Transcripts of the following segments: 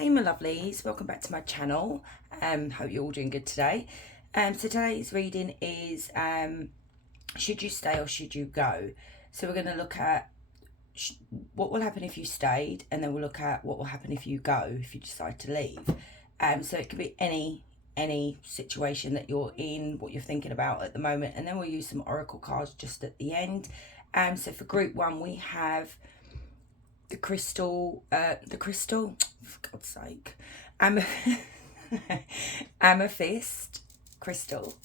Hey my lovelies, welcome back to my channel. Hope you're all doing good today. So today's reading is should you stay or should you go? So we're going to look at what will happen if you stayed, and then we'll look at what will happen if you go, if you decide to leave. So it could be any situation that you're in, what you're thinking about at the moment, and then we'll use some oracle cards just at the end. So for group one, we have the crystal, for God's sake, amethyst crystal.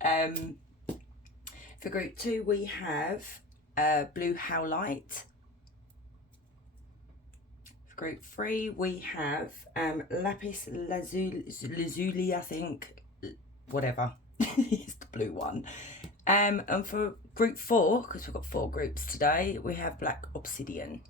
For group two, we have blue howlite. For group three, we have lapis lazuli, I think, whatever. It's the blue one. And for group four, because we've got 4 groups today, we have black obsidian.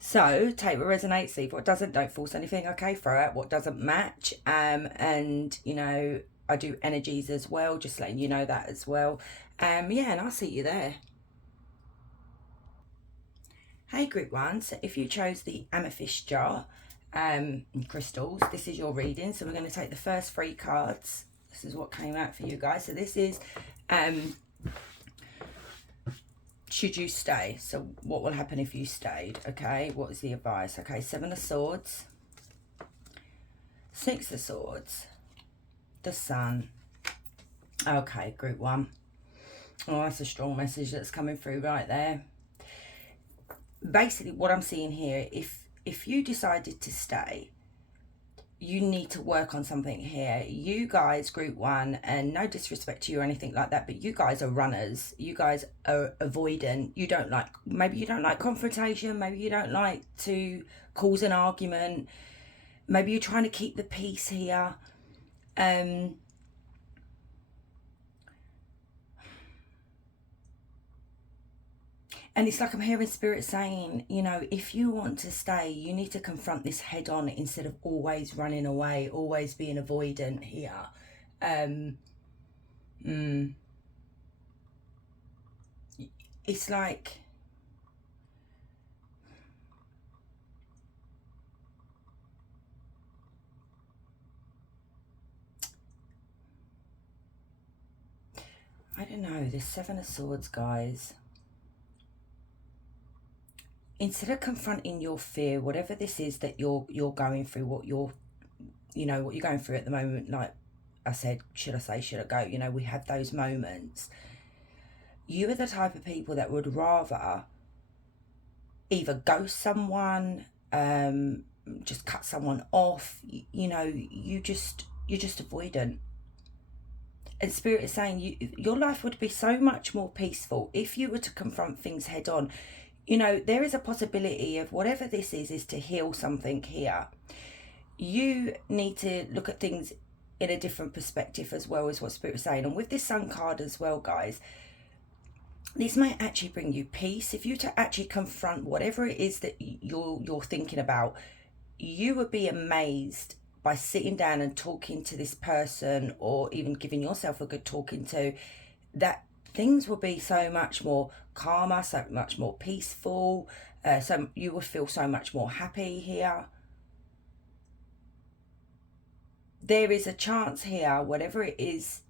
So take what resonates, leave what doesn't, don't force anything, okay? Throw out what doesn't match. And you know, I do energies as well, just letting you know that as well. Yeah, and I'll see you there. Hey group one, so if you chose the amethyst jar crystals, this is your reading. So we're going to take the first 3 cards. This is what came out for you guys. So this is should you stay? So what will happen if you stayed? Okay, what is the advice? Okay, 7 of Swords, 6 of Swords, the Sun. Okay, group one. Oh, that's a strong message that's coming through right there. Basically, what I'm seeing here, if you decided to stay, you need to work on something here. You guys, group one, and no disrespect to you or anything like that, but you guys are runners. You guys are avoidant. You don't like, maybe you don't like confrontation. Maybe you don't like to cause an argument. Maybe you're trying to keep the peace here. And it's like I'm hearing spirit saying, you know, if you want to stay, you need to confront this head on instead of always running away, always being avoidant here. It's like, I don't know, the 7 of Swords, guys. Instead of confronting your fear, whatever this is that you're going through, what you're going through at the moment, like I said, should I say, should I go? You know, we have those moments. You are the type of people that would rather either ghost someone, just cut someone off. You know, you're just avoidant. And Spirit is saying your life would be so much more peaceful if you were to confront things head on. You know, there is a possibility of whatever this is to heal something here. You need to look at things in a different perspective as well, as what Spirit was saying. And with this Sun card as well, guys, this might actually bring you peace. If you to actually confront whatever it is that you're thinking about, you would be amazed by sitting down and talking to this person, or even giving yourself a good talking to, that things will be so much more calmer, so much more peaceful. So you would feel so much more happy here. There is a chance here, whatever it is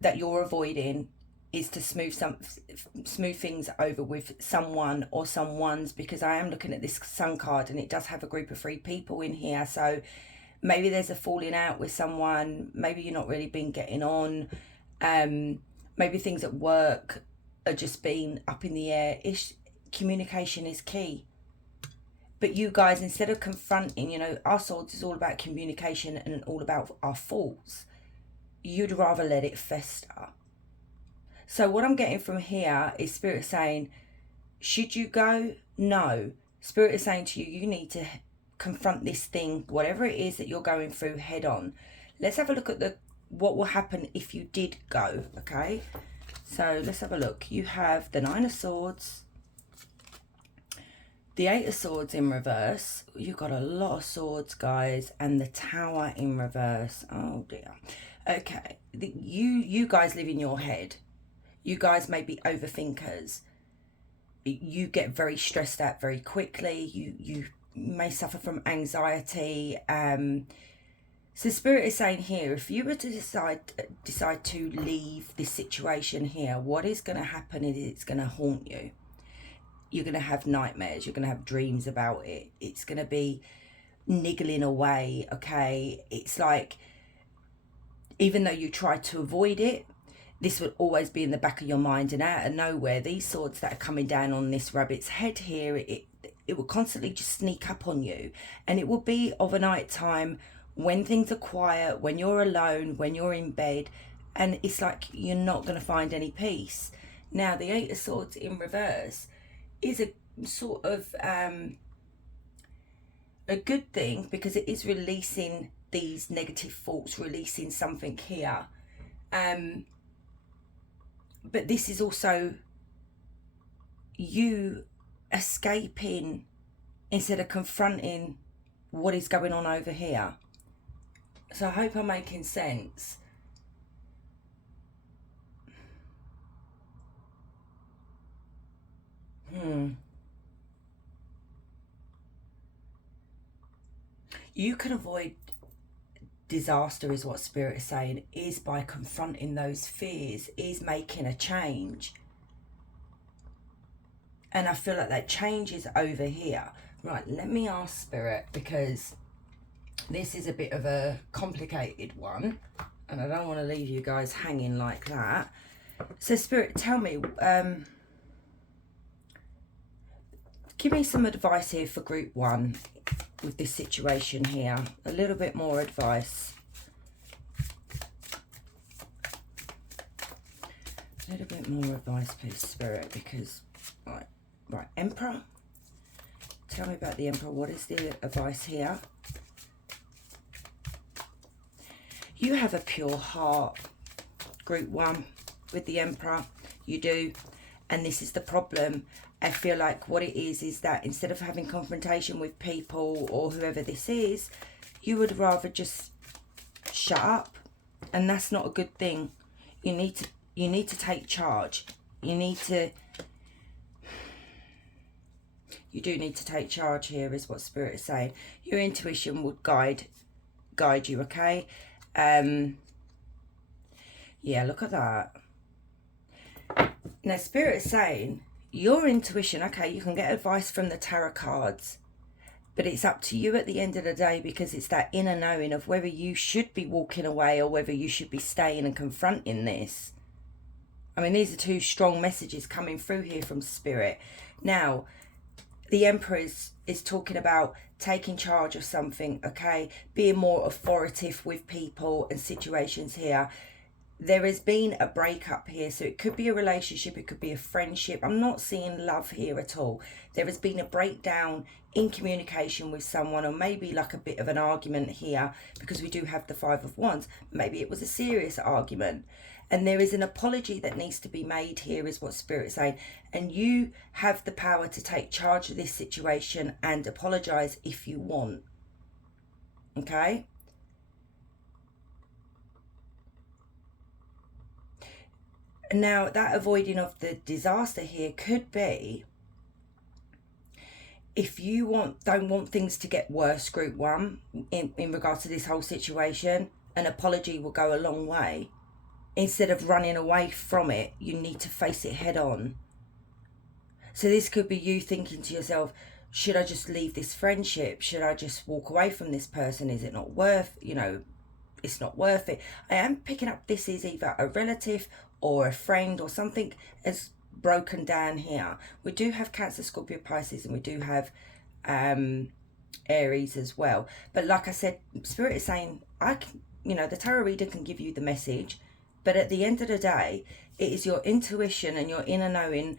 that you're avoiding, is to smooth things over with someone or someone's, because I am looking at this Sun card and it does have a group of 3 people in here. So maybe there's a falling out with someone. Maybe you're not really been getting on. Maybe things at work are just being up in the air. Communication is key. But you guys, instead of confronting, you know, our Swords is all about communication and all about our faults. You'd rather let it fester. So what I'm getting from here is Spirit saying, should you go? No. Spirit is saying to you, you need to confront this thing, whatever it is that you're going through, head on. Let's have a look at what will happen if you did go, okay? So let's have a look. You have the 9 of Swords, the 8 of Swords in reverse. You've got a lot of swords, guys, and the Tower in reverse. Oh dear. Okay, you guys live in your head. You guys may be overthinkers. You get very stressed out very quickly. You may suffer from anxiety. So Spirit is saying here, if you were to decide to leave this situation here, what is going to happen is it's going to haunt you. You're going to have nightmares. You're going to have dreams about it. It's going to be niggling away, okay? It's like, even though you try to avoid it, this will always be in the back of your mind, and out of nowhere, these swords that are coming down on this rabbit's head here, it will constantly just sneak up on you, and it will be of a night time when things are quiet, when you're alone, when you're in bed, and it's like you're not going to find any peace. Now, the Eight of Swords in reverse is a sort of a good thing, because it is releasing these negative thoughts, releasing something here. But this is also you escaping instead of confronting what is going on over here. So I hope I'm making sense. You can avoid disaster, is what Spirit is saying, is by confronting those fears, is making a change. And I feel like that change is over here. Right, let me ask Spirit, because this is a bit of a complicated one, and I don't want to leave you guys hanging like that. So Spirit, tell me, give me some advice here for group 1 with this situation here. A little bit more advice. A little bit more advice, please, Spirit, because, right, Emperor. Tell me about the Emperor. What is the advice here? You have a pure heart, group 1, with the Emperor. You do. And this is the problem. I feel like what it is that instead of having confrontation with people or whoever this is, you would rather just shut up. And that's not a good thing. You need to take charge. You do need to take charge here, is what Spirit is saying. Your intuition would guide you, okay? Yeah, look at that. Now, Spirit is saying, your intuition, okay, you can get advice from the tarot cards, but it's up to you at the end of the day, because it's that inner knowing of whether you should be walking away or whether you should be staying and confronting this. I mean, these are two strong messages coming through here from Spirit. Now, the Emperor is talking about taking charge of something, okay? Being more authoritative with people and situations here. There has been a breakup here, so it could be a relationship, it could be a friendship. I'm not seeing love here at all. There has been a breakdown in communication with someone, or maybe like a bit of an argument here, because we do have the Five of Wands. Maybe it was a serious argument. And there is an apology that needs to be made here, is what Spirit's saying. And you have the power to take charge of this situation and apologise if you want. Okay? Now, that avoiding of the disaster here could be, if you don't want things to get worse, group 1, in regards to this whole situation, an apology will go a long way. Instead of running away from it, you need to face it head on. So this could be you thinking to yourself, should I just leave this friendship? Should I just walk away from this person? Is it not worth, it's not worth it. I am picking up this is either a relative or a friend or something has broken down here. We do have Cancer, Scorpio, Pisces, and we do have Aries as well. But like I said, Spirit is saying, the tarot reader can give you the message, but at the end of the day, it is your intuition and your inner knowing.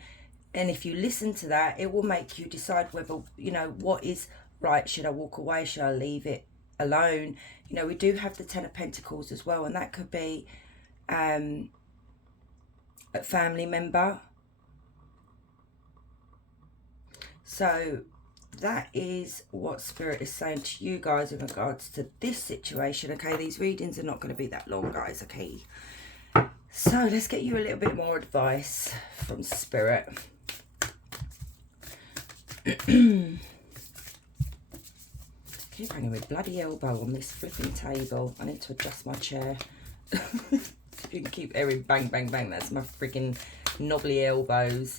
And if you listen to that, it will make you decide whether, what is right. Should I walk away? Should I leave it alone? We do have the Ten of Pentacles as well. And that could be a family member. So that is what Spirit is saying to you guys in regards to this situation. Okay, these readings are not going to be that long, guys. Okay. So let's get you a little bit more advice from Spirit. Keep banging my bloody elbow on this flipping table. I need to adjust my chair. You can keep hearing bang, bang, bang. That's my freaking knobbly elbows.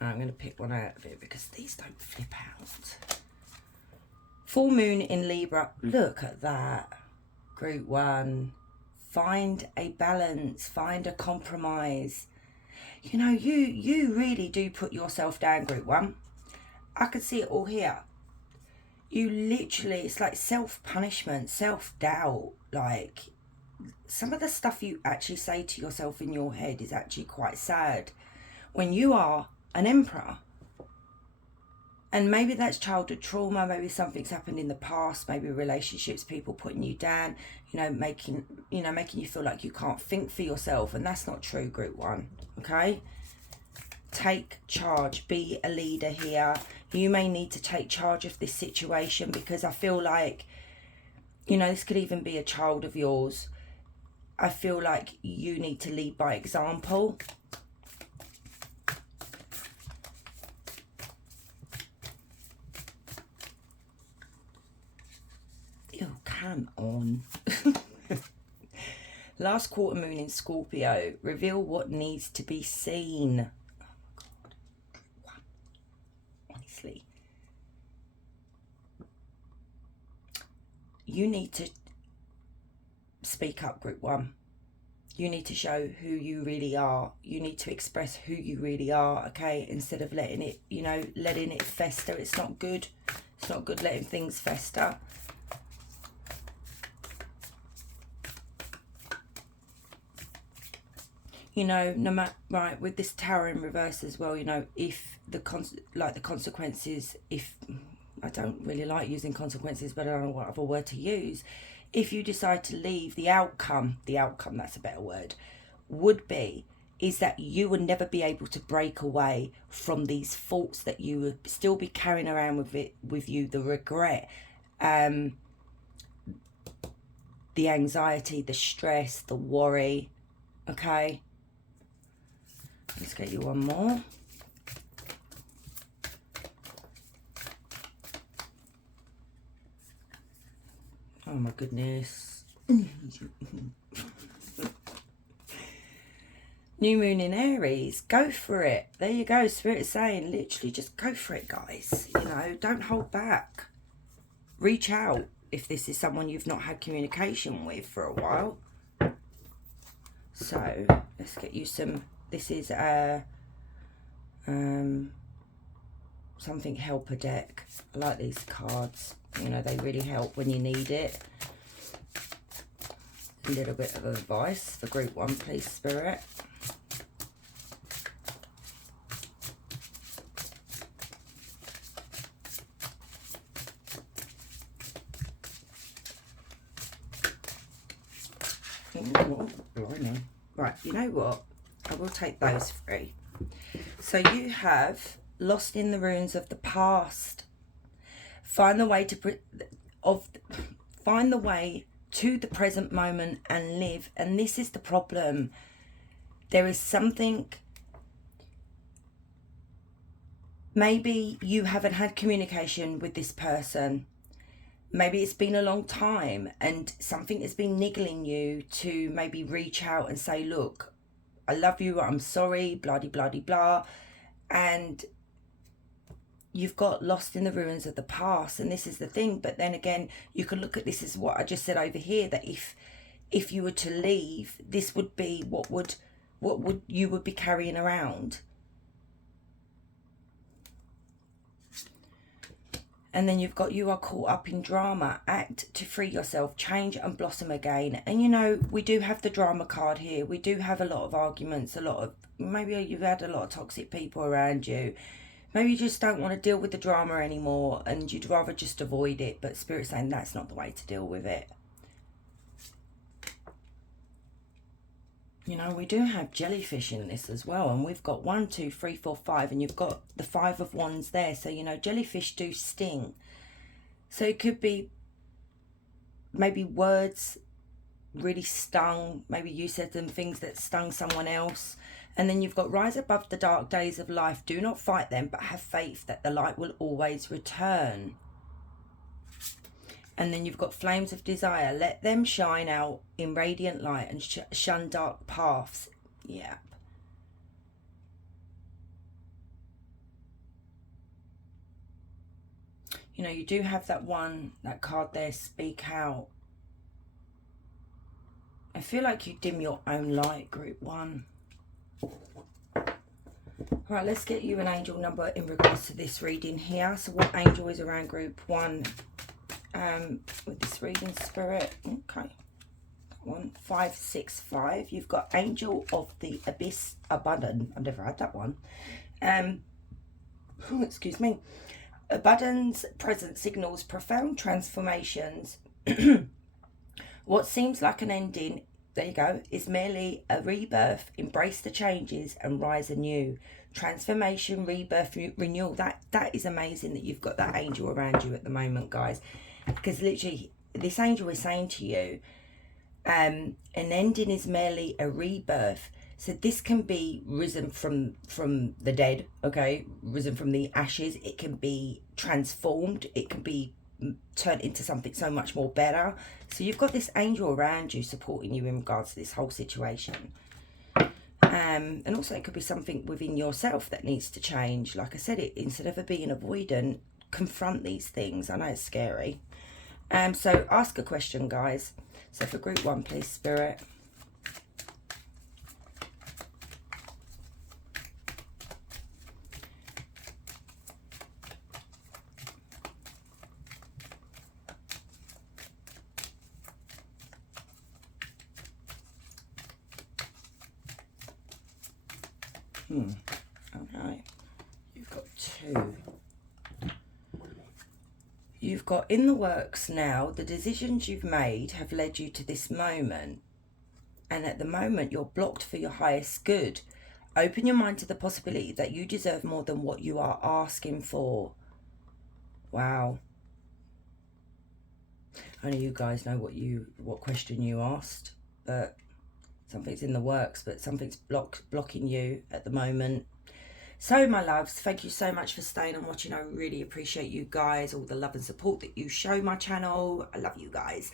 I'm going to pick one out of it because these don't flip out. Full moon in Libra. Look at that. Group 1. Find a balance. Find a compromise. You know, you really do put yourself down, Group 1. I can see it all here. You literally, it's like self-punishment, self-doubt. Like, some of the stuff you actually say to yourself in your head is actually quite sad. When you are an emperor, and maybe that's childhood trauma, maybe something's happened in the past, maybe relationships, people putting you down, making you feel like you can't think for yourself, and that's not true, Group 1, okay? Take charge, be a leader here. You may need to take charge of this situation, because I feel like, this could even be a child of yours. I feel like you need to lead by example. Oh, come on. Last quarter moon in Scorpio. Reveal what needs to be seen. Honestly. You need to speak up, Group 1. You need to show who you really are. You need to express who you really are, okay? Instead of letting it, letting it fester. It's not good. It's not good letting things fester. No matter, right, with this Tower in reverse as well, if the consequences, if, I don't really like using consequences, but I don't know what other word to use. If you decide to leave, the outcome, that's a better word, is that you would never be able to break away from these thoughts, that you would still be carrying around with you, the regret, the anxiety, the stress, the worry, okay? Let's get you one more. Oh my goodness. New moon in Aries. Go for it. There you go. Spirit is saying, literally, just go for it, guys. Don't hold back. Reach out if this is someone you've not had communication with for a while. So, let's get you some... This is a something helper deck. I like these cards. They really help when you need it. A little bit of advice for Group 1, please, Spirit. Oh, blimey. Right, you know what? I will take those 3. So you have lost in the ruins of the past. Find the way to the present moment and live. And this is the problem. There is something. Maybe you haven't had communication with this person. Maybe it's been a long time and something has been niggling you to maybe reach out and say, look, I love you, I'm sorry, blah, blah, blah, blah. And you've got lost in the ruins of the past. And this is the thing. But then again, you can look at this as what I just said over here, that if you were to leave, this would be what would you would be carrying around. And then you've got, you are caught up in drama. Act to free yourself, change and blossom again. And we do have the drama card here. We do have a lot of arguments, maybe you've had a lot of toxic people around you. Maybe you just don't want to deal with the drama anymore and you'd rather just avoid it. But Spirit's saying that's not the way to deal with it. We do have jellyfish in this as well. And we've got 1, 2, 3, 4, 5. And you've got the 5 of Wands there. So, jellyfish do sting. So it could be maybe words really stung. Maybe you said them things that stung someone else. And then you've got rise above the dark days of life. Do not fight them, but have faith that the light will always return. And then you've got flames of desire. Let them shine out in radiant light and shun dark paths. Yeah. You know, you do have that card there, speak out. I feel like you dim your own light, group 1. Right, let's get you an angel number in regards to this reading here. So what angel is around group 1 with this reading, Spirit? Okay. 1565. You've got Angel of the Abyss Abundant. I've never had that one. Excuse me. Abundance present signals profound transformations. What seems like an ending, there you go, is merely a rebirth. Embrace the changes and rise anew. Transformation, rebirth, renewal. That is amazing that you've got that angel around you at the moment, guys. Because literally, this angel is saying to you, an ending is merely a rebirth. So this can be risen from the dead, okay? Risen from the ashes. It can be transformed. It can be turned into something so much more better. So you've got this angel around you supporting you in regards to this whole situation. And also it could be something within yourself that needs to change. Like I said, instead of being avoidant, confront these things. I know it's scary. So ask a question, guys. So for group 1, please, Spirit. Okay. You've got 2. You've got in the works now. The decisions you've made have led you to this moment. And at the moment, you're blocked for your highest good. Open your mind to the possibility that you deserve more than what you are asking for. Wow. Only you guys know what question you asked. But something's in the works, but something's blocking you at the moment. So, my loves, thank you so much for staying and watching. I really appreciate you guys, all the love and support that you show my channel. I love you guys.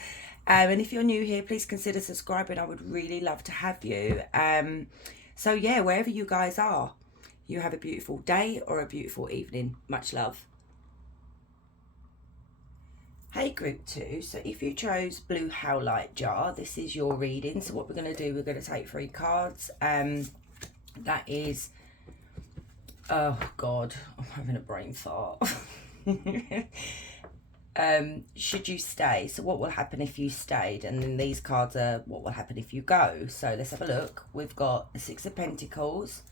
And if you're new here, please consider subscribing. I would really love to have you. So, yeah, wherever you guys are, you have a beautiful day or a beautiful evening. Much love. Hey group 2, so if you chose blue howlite jar, this is your reading. So what we're going to do, we're going to take 3 cards. That is, oh God, I'm having a brain fart. Should you stay? So what will happen if you stayed? And then these cards are what will happen if you go. So let's have a look. We've got the 6 of Pentacles,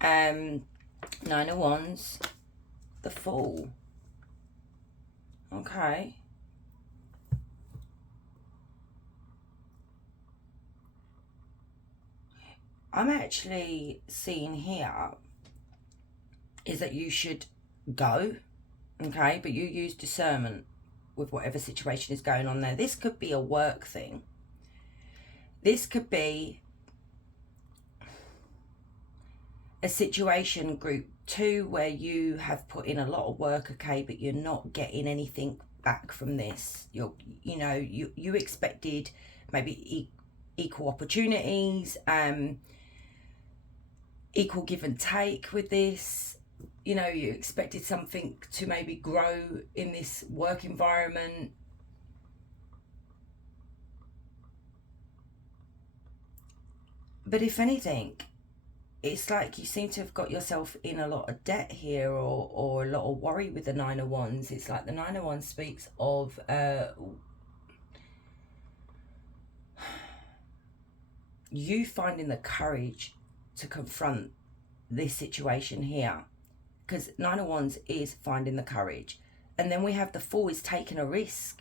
9 of Wands, the Fool. Okay. I'm actually seeing here is that you should go, okay? But you use discernment with whatever situation is going on there. This could be a work thing. This could be a situation, group 2, where you have put in a lot of work, okay, but you're not getting anything back from this. You expected maybe equal opportunities, equal give and take with this. You expected something to maybe grow in this work environment. But if anything, it's like you seem to have got yourself in a lot of debt here, or a lot of worry with the 9 of Wands. It's like the 9 of Wands speaks of you finding the courage to confront this situation here. Because 9 of Wands is finding the courage. And then we have the Fool is taking a risk,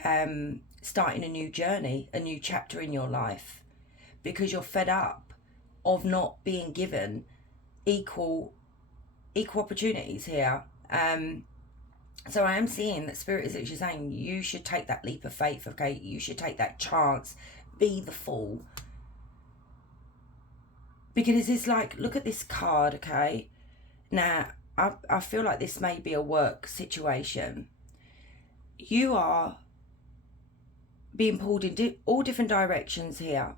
starting a new journey, a new chapter in your life. Because you're fed up of not being given equal opportunities here. So I am seeing that Spirit is actually saying you should take that leap of faith, okay? You should take that chance, be the Fool. Because it's like, look at this card, okay? Now, I feel like this may be a work situation. You are being pulled in all different directions here.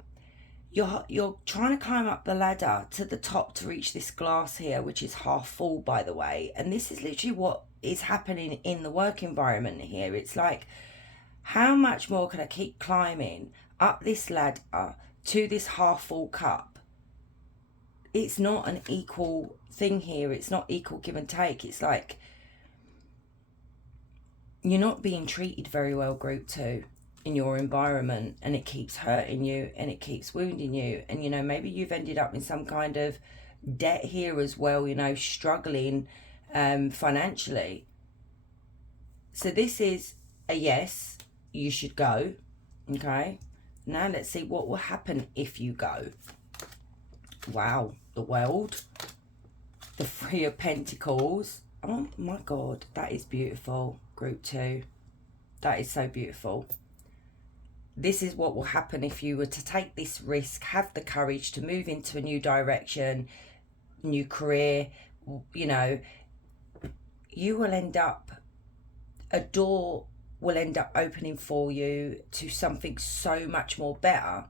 You're trying to climb up the ladder to the top to reach this glass here, which is half full, by the way. And this is literally what is happening in the work environment here. It's like, how much more can I keep climbing up this ladder to this half full cup? It's not an equal thing here. It's not equal give and take. It's like, you're not being treated very well, group 2, in your environment, and it keeps hurting you and it keeps wounding you. And, you know, maybe you've ended up in some kind of debt here as well, you know, struggling financially. So this is a yes, you should go. Okay, now let's see what will happen if you go. Wow, the World, the Three of Pentacles. Oh my God, that is beautiful, group 2. That is so beautiful. This is what will happen if you were to take this risk, have the courage to move into a new direction, new career. You know, you will end up, a door will end up opening for you to something so much more better.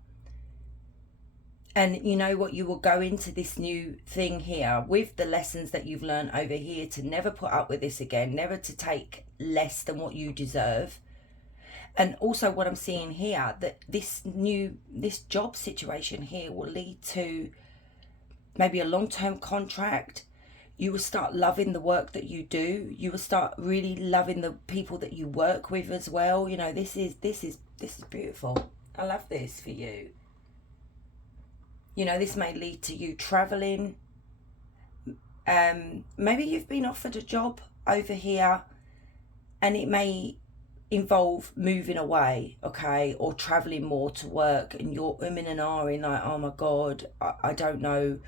And you know what, you will go into this new thing here with the lessons that you've learned over here to never put up with this again, never to take less than what you deserve. And also what I'm seeing here, that this job situation here will lead to maybe a long-term contract. You will start loving the work that you do. You will start really loving the people that you work with as well. You know, this is beautiful. I love this for you. You know, this may lead to you traveling. Maybe you've been offered a job over here and it may involve moving away, okay, or traveling more to work, and you're umming and ahhing like, oh my God, I don't know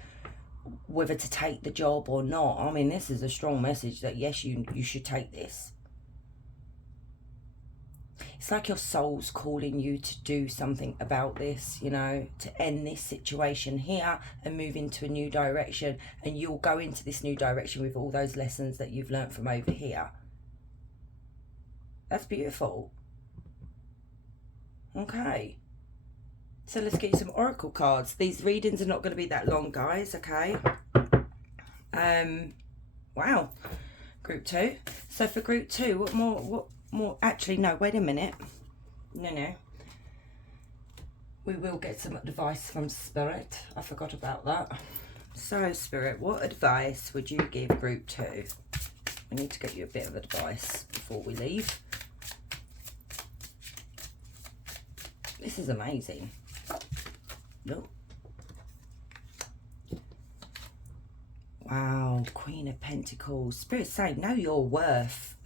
whether to take the job or not. I mean, this is a strong message that yes, you should take this. It's like your soul's calling you to do something about this, you know, to end this situation here and move into a new direction. And you'll go into this new direction with all those lessons that you've learned from over here. That's beautiful. Okay. So let's get you some oracle cards. These readings are not going to be that long, guys, okay? Wow. Group 2. So for group 2, what more? Actually, no, wait a minute. No. We will get some advice from Spirit. I forgot about that. So, Spirit, what advice would you give group 2? We need to get you a bit of advice before we leave. This is amazing. No. Wow, Queen of Pentacles. Spirit saying, know your worth.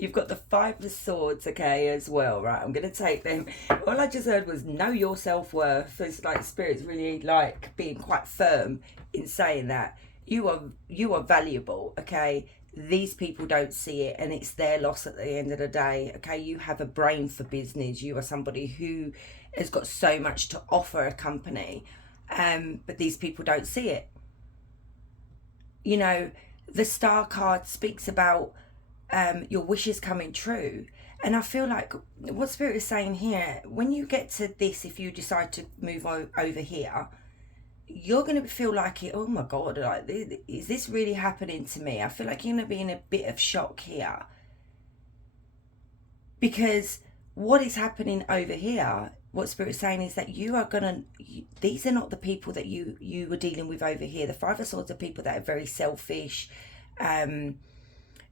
You've got the 5 of Swords, okay, as well, right? I'm going to take them. All I just heard was know your self-worth. It's like Spirit's really like being quite firm in saying that. You are valuable, okay? These people don't see it, and it's their loss at the end of the day, okay? You have a brain for business. You are somebody who has got so much to offer a company, but these people don't see it. You know, the Star card speaks about your wishes coming true. And I feel like what Spirit is saying here, when you get to this, if you decide to move over here, you're going to feel like, oh my God, like, is this really happening to me? I feel like you're going to be in a bit of shock here. Because what is happening over here, what Spirit's saying is that you are going to, these are not the people that you were dealing with over here. The 5 of Swords are people that are very selfish.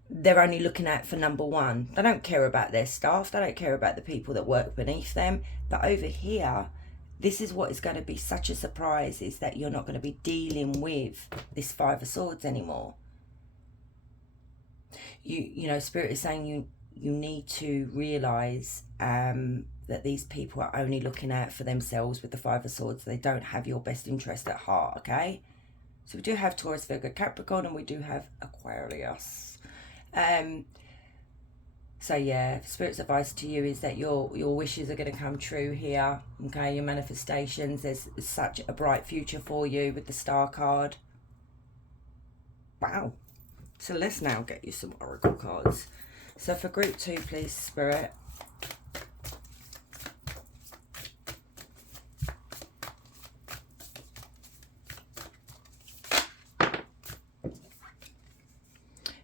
They're only looking out for number one. They don't care about their staff. They don't care about the people that work beneath them. But over here, this is what is going to be such a surprise, is that you're not going to be dealing with this 5 of Swords anymore. You know, Spirit is saying you need to realise that these people are only looking out for themselves with the 5 of Swords. They don't have your best interest at heart, okay? So we do have Taurus, Virgo, Capricorn, and we do have Aquarius. So yeah, Spirit's advice to you is that your wishes are going to come true here. Okay, your manifestations. There's such a bright future for you with the Star card. Wow. So let's now get you some oracle cards. So for group 2, please, Spirit.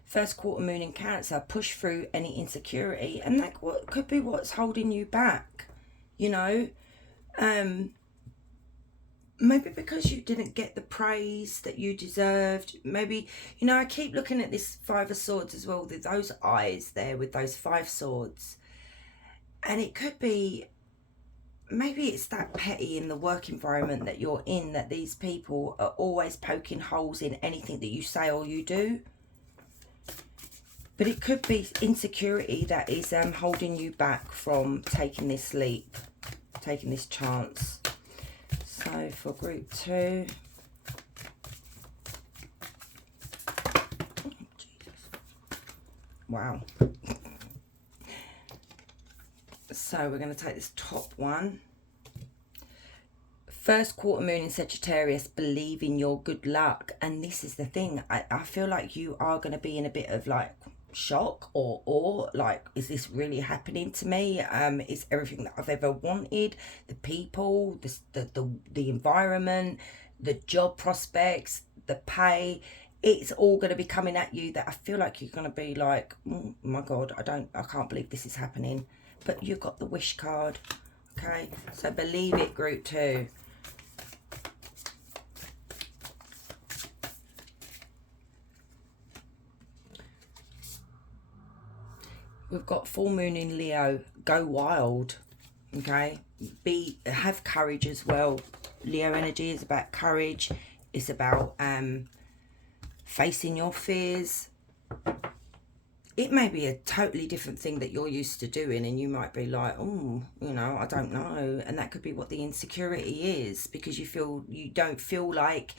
First quarter moon in Cancer, push through any insecurity. And that could be what's holding you back, you know. Maybe because you didn't get the praise that you deserved. Maybe, you know, I keep looking at this 5 of Swords as well, with those eyes there with those 5 swords. And it could be, maybe it's that petty in the work environment that you're in, that these people are always poking holes in anything that you say or you do. But it could be insecurity that is holding you back from taking this leap, taking this chance. So for group 2. Oh, Jesus. Wow. So we're going to take this top one. First quarter moon in Sagittarius, believe in your good luck. And this is the thing. I feel like you are going to be in a bit of like shock or awe, like, is this really happening to me? Is everything that I've ever wanted, the people, the environment, the job prospects, the pay, it's all going to be coming at you, that I feel like you're going to be like, oh my God, I can't believe this is happening. But you've got the wish card. Okay, so believe it, group 2. We've got full moon in Leo. Go wild. Okay, have courage as well. Leo energy is about courage. It's about facing your fears. It may be a totally different thing that you're used to doing, and you might be like, oh, you know, I don't know. And that could be what the insecurity is, because you don't feel like,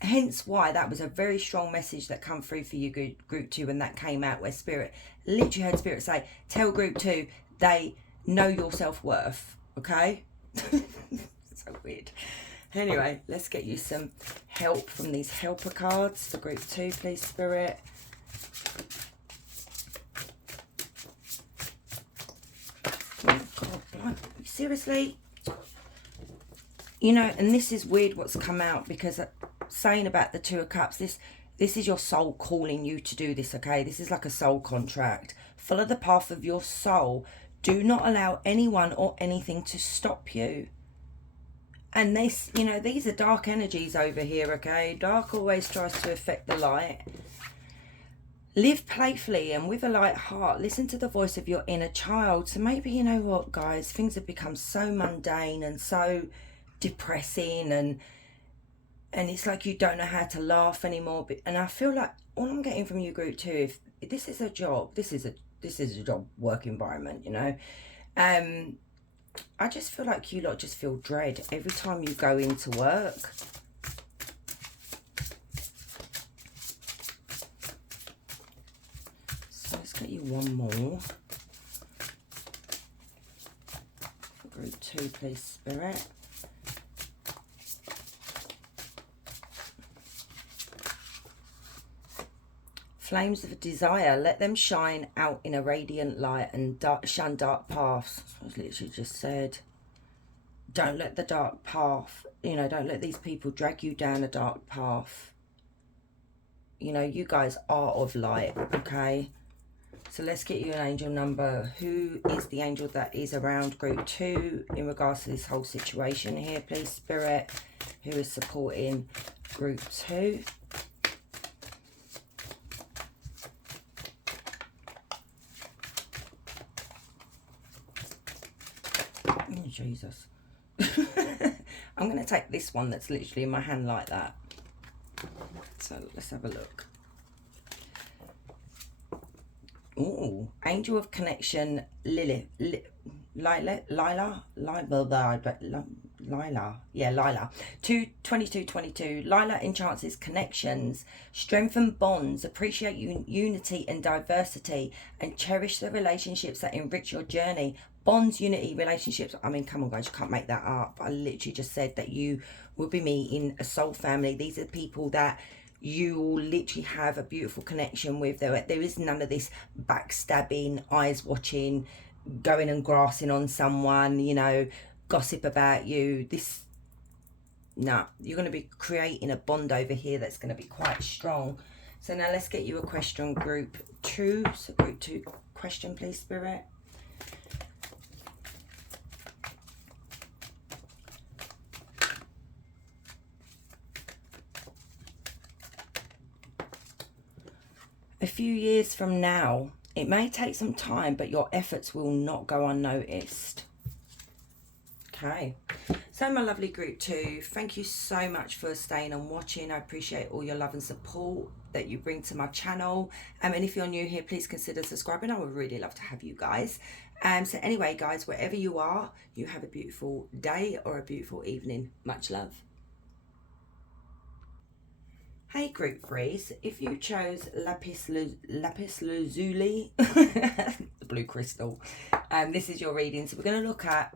hence why that was a very strong message that come through for you, group 2, when that came out, where Spirit, literally heard Spirit say, tell group 2 they know your self-worth. Okay. So weird. Anyway, let's get you some help from these helper cards for group 2, please, Spirit. Oh God, blimey. Seriously? You know, and this is weird what's come out, because saying about the 2 of Cups, this is your soul calling you to do this, okay? This is like a soul contract. Follow the path of your soul. Do not allow anyone or anything to stop you. And this, you know, these are dark energies over here, okay? Dark always tries to affect the light. Live playfully and with a light heart. Listen to the voice of your inner child. So maybe, you know what, guys, things have become so mundane and so depressing, and it's like you don't know how to laugh anymore. And I feel like all I'm getting from you, group 2, if this is a job, this is a job, work environment, you know, I just feel like you lot just feel dread every time you go into work. So let's get you one more for group 2, please, Spirit. Flames of desire, let them shine out in a radiant light and shun dark paths. I was literally just said, don't let the dark path, you know, don't let these people drag you down a dark path. You know, you guys are of light, okay? So let's get you an angel number. Who is the angel that is around group 2 in regards to this whole situation here, please, Spirit? Who is supporting group 2? Oh, Jesus. I'm going to take this one that's literally in my hand like that. So let's have a look. Oh, Angel of Connection, Lila, Lila. Yeah, Lila. 2222. Lila enhances connections, strengthen bonds, appreciate unity and diversity, and cherish the relationships that enrich your journey. Bonds, unity, relationships. I mean, come on, guys, you can't make that up. I literally just said that you will be meeting a soul family. These are people that you will literally have a beautiful connection with. There is none of this backstabbing, eyes watching, going and grassing on someone, you know, gossip about you. No, you're going to be creating a bond over here that's going to be quite strong. So now let's get you a question, group 2. So group 2 question, please, Spirit. A few years from now, it may take some time, but your efforts will not go unnoticed. Okay. So my lovely group 2, thank you so much for staying and watching. I appreciate all your love and support that you bring to my channel. And if you're new here, please consider subscribing. I would really love to have you guys. So anyway, guys, wherever you are, you have a beautiful day or a beautiful evening. Much love. Hey group 3s, if you chose lapis lazuli, the blue crystal, this is your reading. So we're going to look at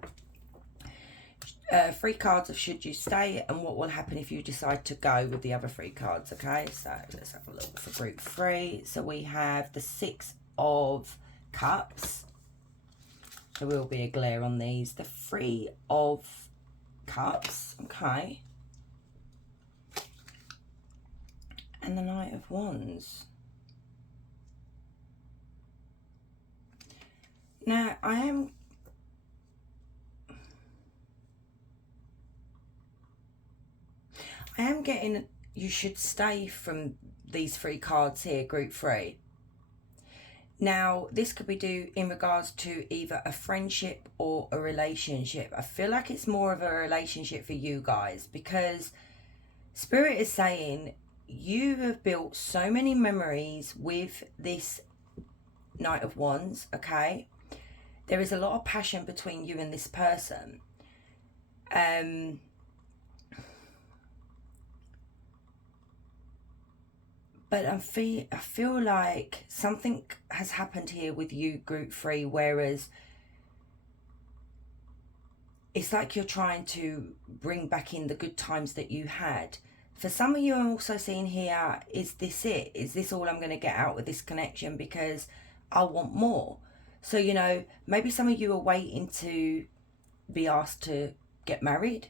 3 cards of should you stay and what will happen if you decide to go with the other 3 cards. Okay, so let's have a look for group 3. So we have the 6 of Cups. There will be a glare on these. The 3 of Cups. Okay. And the Knight of Wands. Now, I am getting you should stay from these 3 cards here, group 3. Now, this could be due in regards to either a friendship or a relationship. I feel like it's more of a relationship for you guys, because Spirit is saying you have built so many memories with this Knight of Wands, okay? There is a lot of passion between you and this person. But I feel like something has happened here with you, group 3, whereas it's like you're trying to bring back in the good times that you had. For some of you, I'm also seeing here, is this it? Is this all I'm going to get out with this connection? Because I want more. So, you know, maybe some of you are waiting to be asked to get married,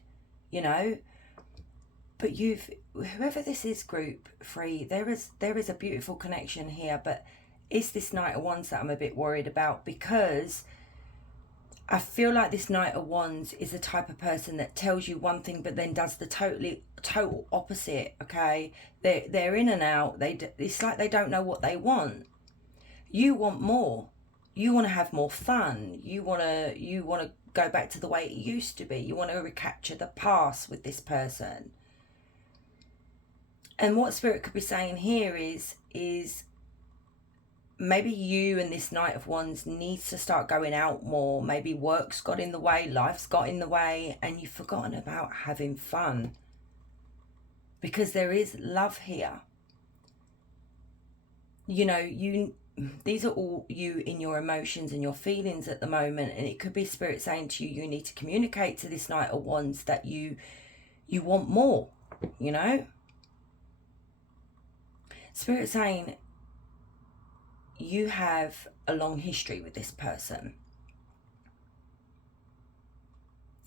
you know. But whoever this is, group 3, there is a beautiful connection here. But it's this Knight of Wands that I'm a bit worried about, because I feel like this Knight of Wands is the type of person that tells you one thing but then does the total opposite. Okay, they're in and out. It's like they don't know what they want. You want more. You want to have more fun. You want to go back to the way it used to be. You want to recapture the past with this person. And what Spirit could be saying here is maybe you and this Knight of Wands needs to start going out more. Maybe work's got in the way, life's got in the way, and you've forgotten about having fun. Because there is love here. You know, these are all you in your emotions and your feelings at the moment, and it could be Spirit saying to you, you need to communicate to this Knight of Wands that you want more, you know. Spirit saying you have a long history with this person,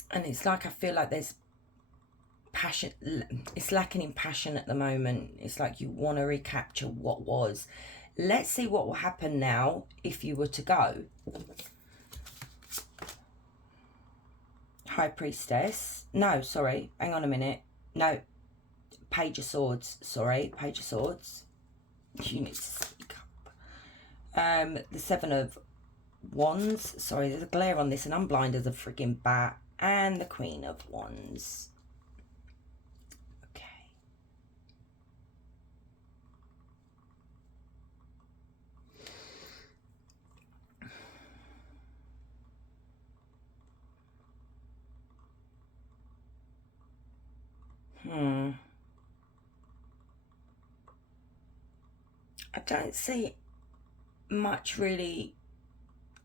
and it's like I feel like there's passion. It's lacking in passion at the moment. It's like you want to recapture what was. Let's see what will happen now if you were to go. High Priestess. No, sorry, hang on a minute. No, Page of Swords. Sorry, Page of Swords. You need to speak up. The 7 of Wands. Sorry, there's a glare on this and I'm blind as a freaking bat. And the Queen of Wands. Okay. I don't see much really.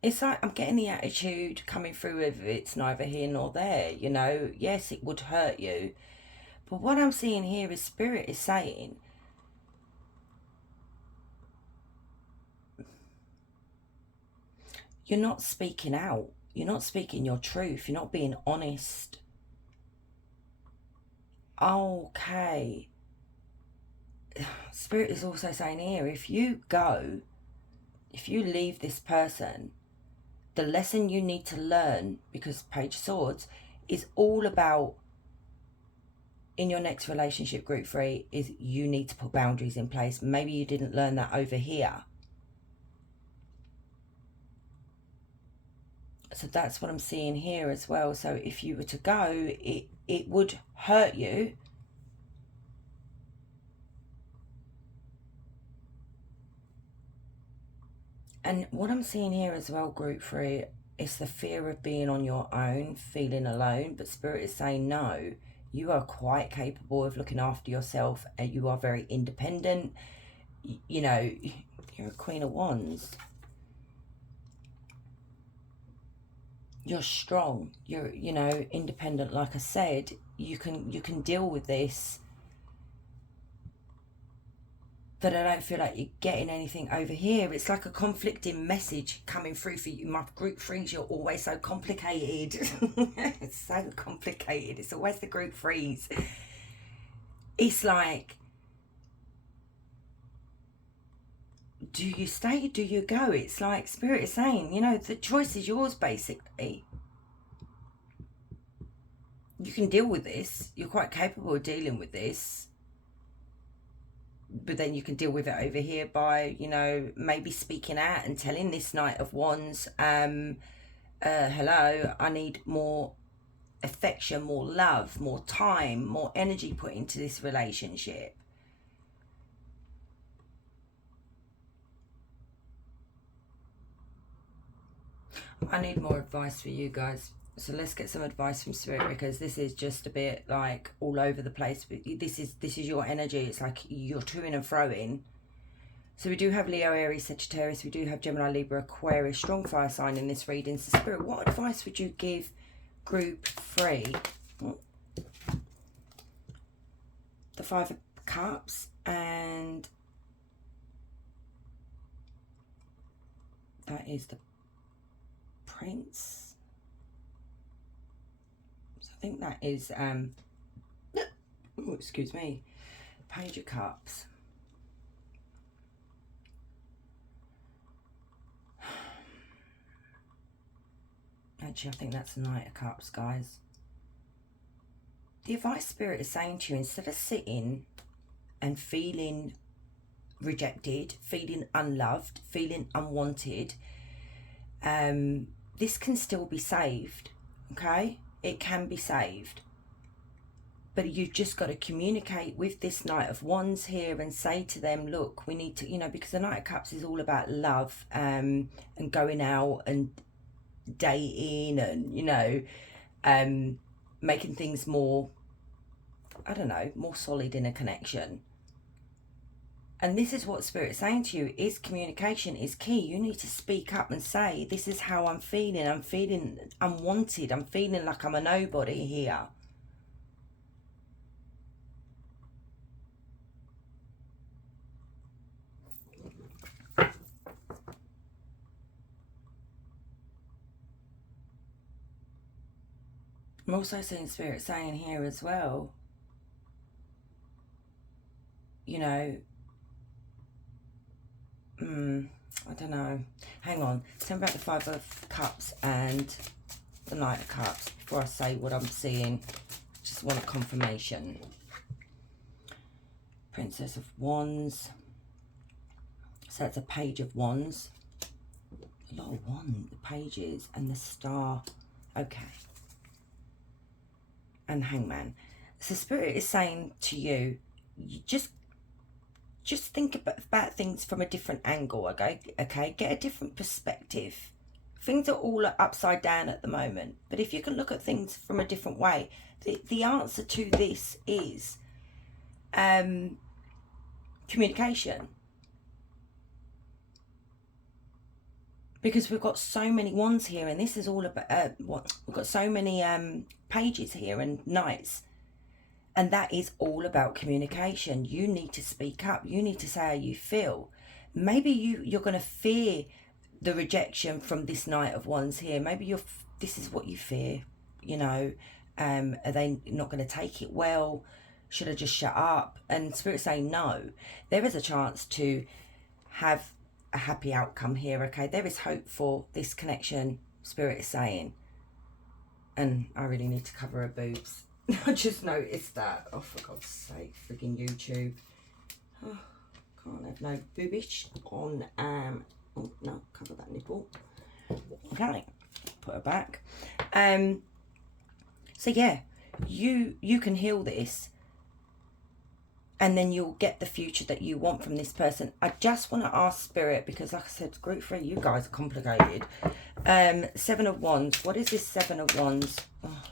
It's like I'm getting the attitude coming through of it's neither here nor there, you know. Yes, it would hurt you. But what I'm seeing here is Spirit is saying, you're not speaking out. You're not speaking your truth. You're not being honest. Okay. Spirit is also saying here, if you leave this person, the lesson you need to learn, because Page of Swords is all about, in your next relationship, group 3, is you need to put boundaries in place. Maybe you didn't learn that over here. So that's what I'm seeing here as well. So if you were to go, it would hurt you. And what I'm seeing here as well, group 3, is the fear of being on your own, feeling alone. But Spirit is saying, no, you are quite capable of looking after yourself, and you are very independent. You know, you're a Queen of Wands. You're strong. You're, you know, independent. Like I said, you can deal with this. But I don't feel like you're getting anything over here. It's like a conflicting message coming through for you. My group 3s, you're always so complicated. It's so complicated. It's always the group 3s. It's like, do you stay? Do you go? It's like Spirit is saying, you know, the choice is yours, basically. You can deal with this. You're quite capable of dealing with this. But then you can deal with it over here by, you know, maybe speaking out and telling this Knight of Wands, hello, I need more affection, more love, more time, more energy put into this relationship. I need more advice for you guys. So let's get some advice from Spirit, because this is just a bit like all over the place. This is your energy. It's like you're toing and froing. So we do have Leo, Aries, Sagittarius. We do have Gemini, Libra, Aquarius, strong fire sign in this reading. So Spirit, what advice would you give group 3? The 5 of Cups, and that is the Prince. I think that is oh, excuse me, Page of Cups. Actually, I think that's the Knight of Cups, guys. The advice Spirit is saying to you, instead of sitting and feeling rejected, feeling unloved, feeling unwanted, this can still be saved, okay? It can be saved. But you've just got to communicate with this Knight of Wands here and say to them, look, we need to, you know, because the Knight of Cups is all about love, and going out and dating and, you know, making things more, I don't know, more solid in a connection. And this is what Spirit's saying to you, is communication is key. You need to speak up and say, this is how I'm feeling. I'm feeling unwanted. I'm feeling like I'm a nobody here. I'm also seeing Spirit saying here as well, you know, I don't know. Hang on. Tell me about the 5 of Cups and the Knight of Cups before I say what I'm seeing. Just want a confirmation. Princess of Wands. So it's a Page of Wands. A lot of wands, pages, and the Star. Okay. And Hangman. So Spirit is saying to you, you just think about things from a different angle, okay? Get a different perspective things are all upside down at the moment. But if you can look at things from a different way, the answer to this is communication. Because we've got so many wands here, and this is all about we've got so many pages here and knights, and that is all about communication. You need to speak up. You need to say how you feel. Maybe you're going to fear the rejection from this Knight of Wands here. Maybe this is what you fear, you know. Are they not going to take it well? Should I just shut up? And Spirit's saying no. There is a chance to have a happy outcome here, okay? There is hope for this connection, Spirit is saying. And I really need to cover her boobs. I just noticed that. Oh, for God's sake, freaking YouTube. Oh, can't have no boobish on, oh, no, cover that nipple. Okay, put her back. So yeah, you can heal this, and then you'll get the future that you want from this person. I just want to ask Spirit, because like I said, group 3, you guys are complicated. 7 of Wands. What is this 7 of Wands? Oh,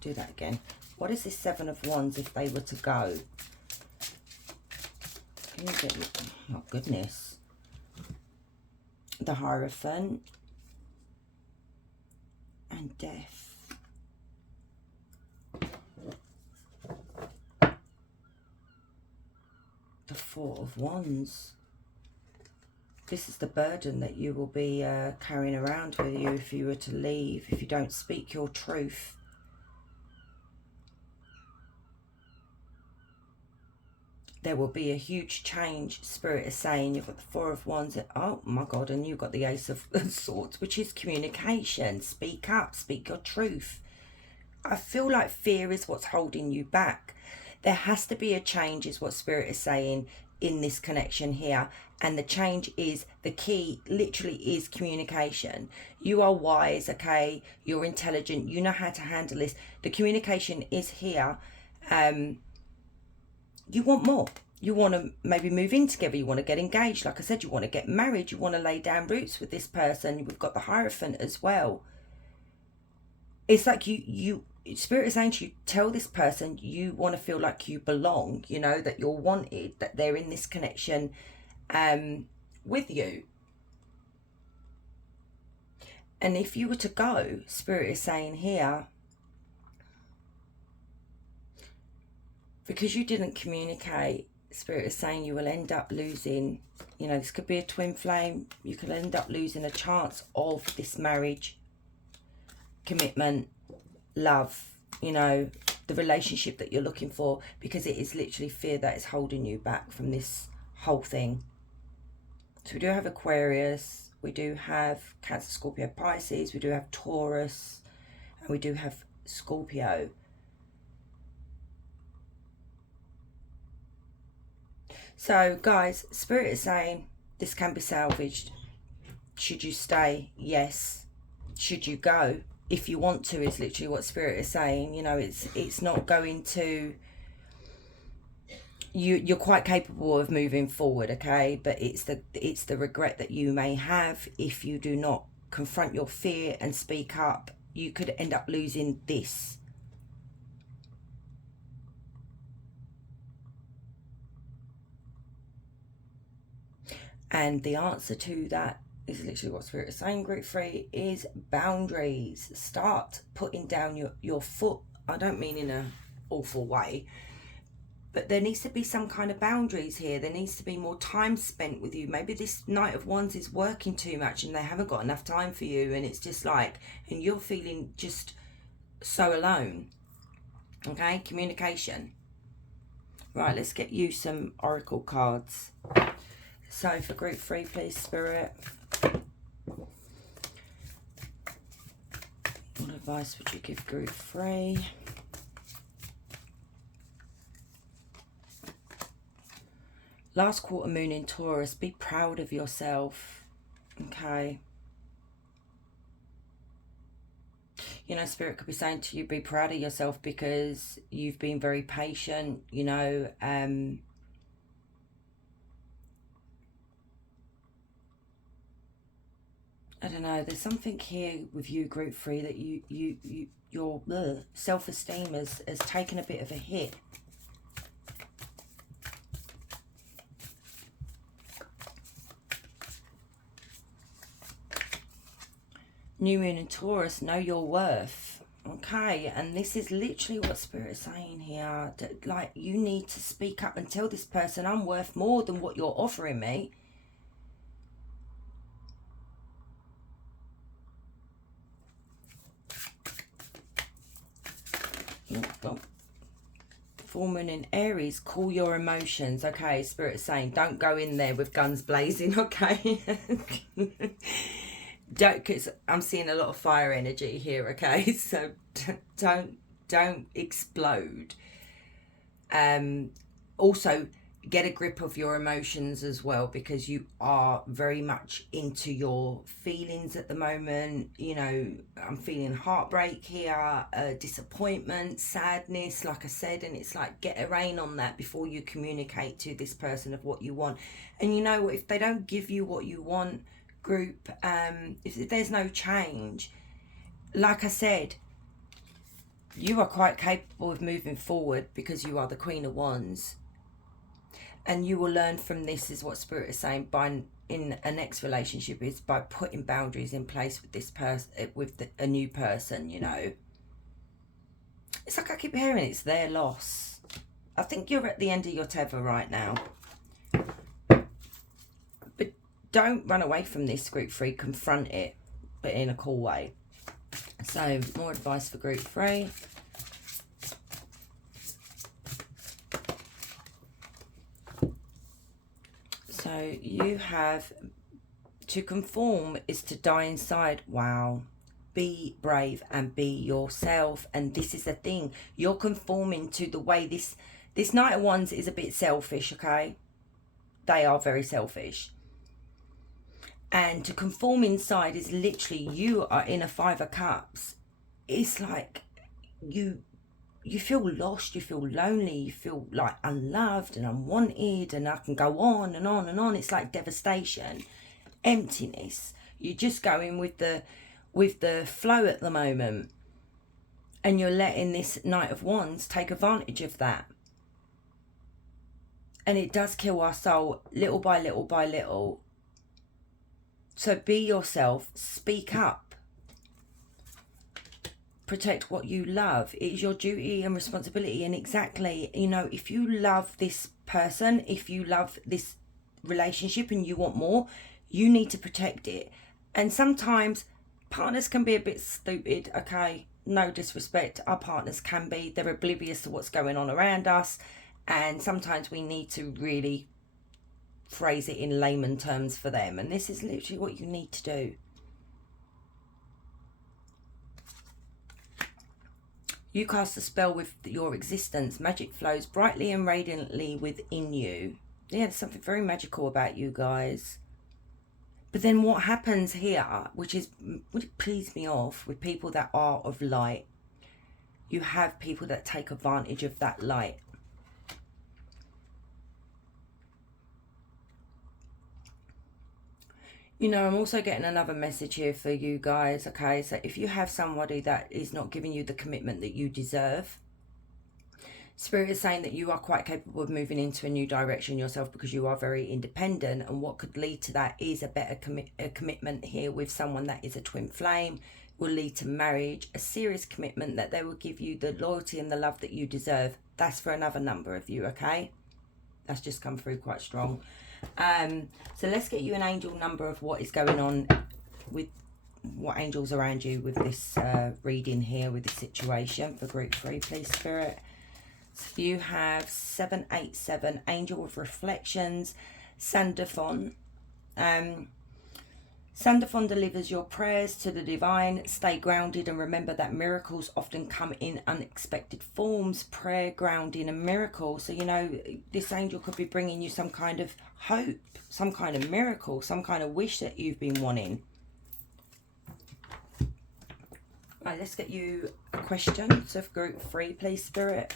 do that again. What is this 7 of Wands if they were to go? Can you get... Oh, goodness. The Hierophant. And Death. The 4 of Wands. This is the burden that you will be carrying around with you if you were to leave, if you don't speak your truth. There will be a huge change, Spirit is saying. You've got the 4 of Wands. Oh my God, and you've got the Ace of Swords, which is communication. Speak up, speak your truth. I feel like fear is what's holding you back. There has to be a change, is what Spirit is saying in this connection here. And the change is, the key literally is communication. You are wise, okay? You're intelligent. You know how to handle this. The communication is here. You want more. You want to maybe move in together. You want to get engaged. Like I said, you want to get married. You want to lay down roots with this person. We've got the Hierophant as well. It's like Spirit is saying to you, tell this person you want to feel like you belong, you know, that you're wanted, that they're in this connection with you. And if you were to go, Spirit is saying here, because you didn't communicate, Spirit is saying you will end up losing, you know, this could be a twin flame. You could end up losing a chance of this marriage, commitment, love, you know, the relationship that you're looking for, because it is literally fear that is holding you back from this whole thing. So we do have Aquarius, we do have Cancer, Scorpio, Pisces, we do have Taurus, and we do have Scorpio. So guys, Spirit is saying this can be salvaged. Should you stay? Yes. Should you go? If you want to, is literally what Spirit is saying. You know, it's not going to... You're quite capable of moving forward, okay? But it's the regret that you may have if you do not confront your fear and speak up. You could end up losing this. And the answer to that is literally what Spirit is saying, group 3, is boundaries. Start putting down your foot. I don't mean in a awful way, but there needs to be some kind of boundaries here. There needs to be more time spent with you. Maybe this Knight of Wands is working too much and they haven't got enough time for you, and it's just like, and you're feeling just so alone. Okay, communication. Right, let's get you some oracle cards. So for group 3, please, Spirit. What advice would you give group 3? Last quarter moon in Taurus. Be proud of yourself. Okay. You know, Spirit could be saying to you, be proud of yourself because you've been very patient, you know, I don't know, there's something here with you, group 3, that your self-esteem has taken a bit of a hit. New Moon and Taurus, know your worth. Okay, and this is literally what Spirit is saying here. Like, you need to speak up and tell this person, I'm worth more than what you're offering me. Oh. Full Moon in Aries, cool your emotions. Okay, Spirit is saying, don't go in there with guns blazing, okay? Don't, because I'm seeing a lot of fire energy here, okay? So don't explode. Also, get a grip of your emotions as well, because you are very much into your feelings at the moment. You know, I'm feeling heartbreak here, disappointment, sadness, like I said, and it's like, get a rein on that before you communicate to this person of what you want. And you know what, if they don't give you what you want, group, if there's no change, like I said, you are quite capable of moving forward because you are the Queen of Wands. And you will learn from this, is what Spirit is saying, by in a next relationship, is by putting boundaries in place with this person, with a new person, you know. It's like I keep hearing it's their loss. I think you're at the end of your tether right now. But don't run away from this, group 3. Confront it, but in a cool way. So, more advice for group 3. So you have, to conform is to die inside. Wow. Be brave and be yourself. And this is the thing, you're conforming to the way this Knight of Wands is a bit selfish, okay? They are very selfish. And to conform inside is literally, you are in a 5 of Cups. It's like you feel lost, you feel lonely, you feel like unloved and unwanted, and I can go on and on and on. It's like devastation, emptiness. You're just going with the flow at the moment, and you're letting this Knight of Wands take advantage of that. And it does kill our soul little by little by little. So be yourself, speak up, protect what you love. It is your duty and responsibility. And exactly, you know, if you love this person, if you love this relationship and you want more, you need to protect it. And sometimes partners can be a bit stupid, okay? No disrespect, our partners can be. They're oblivious to what's going on around us, and sometimes we need to really phrase it in layman terms for them, and this is literally what you need to do. You cast a spell with your existence. Magic flows brightly and radiantly within you. Yeah, there's something very magical about you guys. But then what happens here, which pees me off, with people that are of light, you have people that take advantage of that light. You know, I'm also getting another message here for you guys, okay? So if you have somebody that is not giving you the commitment that you deserve, Spirit is saying that you are quite capable of moving into a new direction yourself, because you are very independent, and what could lead to that is a better commitment here with someone that is a twin flame. Will lead to marriage, a serious commitment that they will give you the loyalty and the love that you deserve. That's for another number of you, okay? That's just come through quite strong. So let's get you an angel number of what is going on with what angels around you with this reading here, with the situation for group 3, please, Spirit. So you have 787, Angel of Reflections, Sandaphon. Sandaphon delivers your prayers to the divine. Stay grounded and remember that miracles often come in unexpected forms. Prayer, grounding and miracles. So, you know, this angel could be bringing you some kind of hope, some kind of miracle, some kind of wish that you've been wanting. Right, let's get you a question. So for group 3, please, Spirit.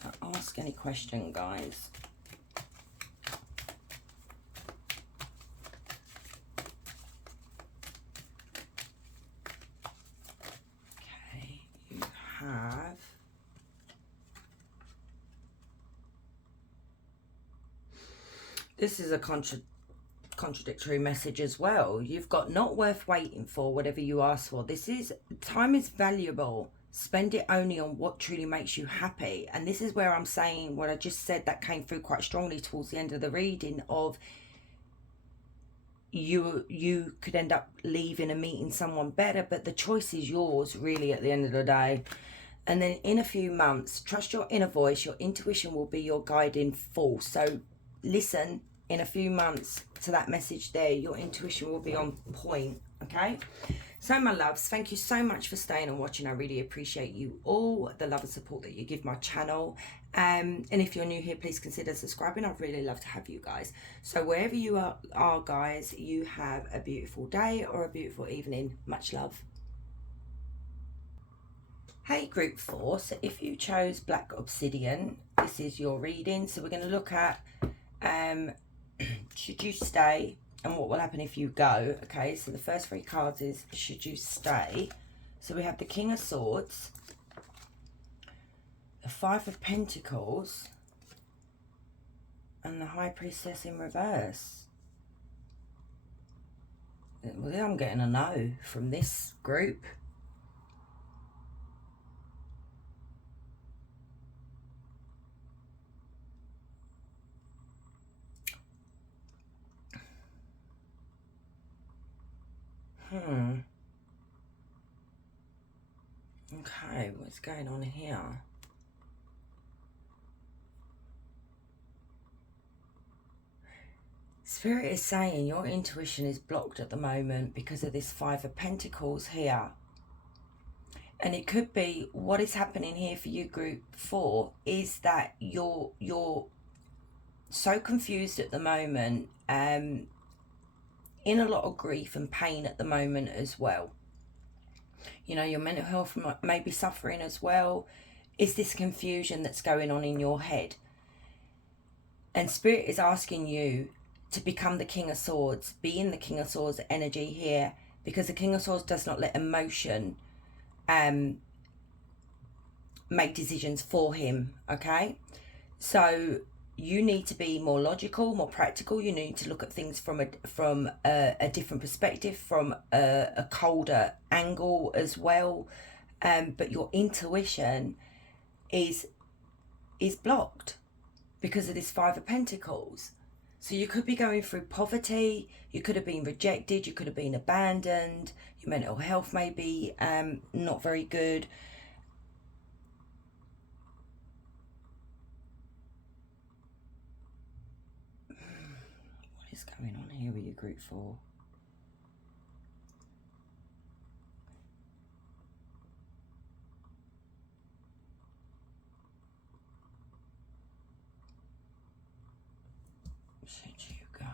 So ask any question, guys. This is a contradictory message as well. You've got not worth waiting for, whatever you ask for. This is, time is valuable. Spend it only on what truly makes you happy. And this is where I'm saying what I just said, that came through quite strongly towards the end of the reading, of you could end up leaving and meeting someone better, but the choice is yours really at the end of the day. And then in a few months, trust your inner voice. Your intuition will be your guiding force. So listen in a few months to that message there. Your intuition will be on point, okay? So my loves, thank you so much for staying and watching. I really appreciate you all, the love and support that you give my channel. And if you're new here, please consider subscribing. I'd really love to have you guys. So wherever you are guys, you have a beautiful day or a beautiful evening. Much love. Hey group 4, so if you chose Black Obsidian, this is your reading. So we're going to look at should you stay and what will happen if you go. Okay, so the first 3 cards is should you stay. So we have the King of Swords, the 5 of Pentacles, and the High Priestess in reverse. Well, I'm getting a no from this group. Okay, what's going on here? Spirit is saying your intuition is blocked at the moment because of this 5 of Pentacles here. And it could be what is happening here for you, group 4, is that you're so confused at the moment, in a lot of grief and pain at the moment as well. You know, your mental health may be suffering as well. Is this confusion that's going on in your head? And Spirit is asking you to become the King of Swords, be in the King of Swords energy here, because the King of Swords does not let emotion make decisions for him, okay? So you need to be more logical, more practical. You need to look at things from a different perspective, from a colder angle as well. But your intuition is blocked because of this 5 of Pentacles. So you could be going through poverty, you could have been rejected, you could have been abandoned, your mental health may be not very good. What is going on here with your group 4? Should you go?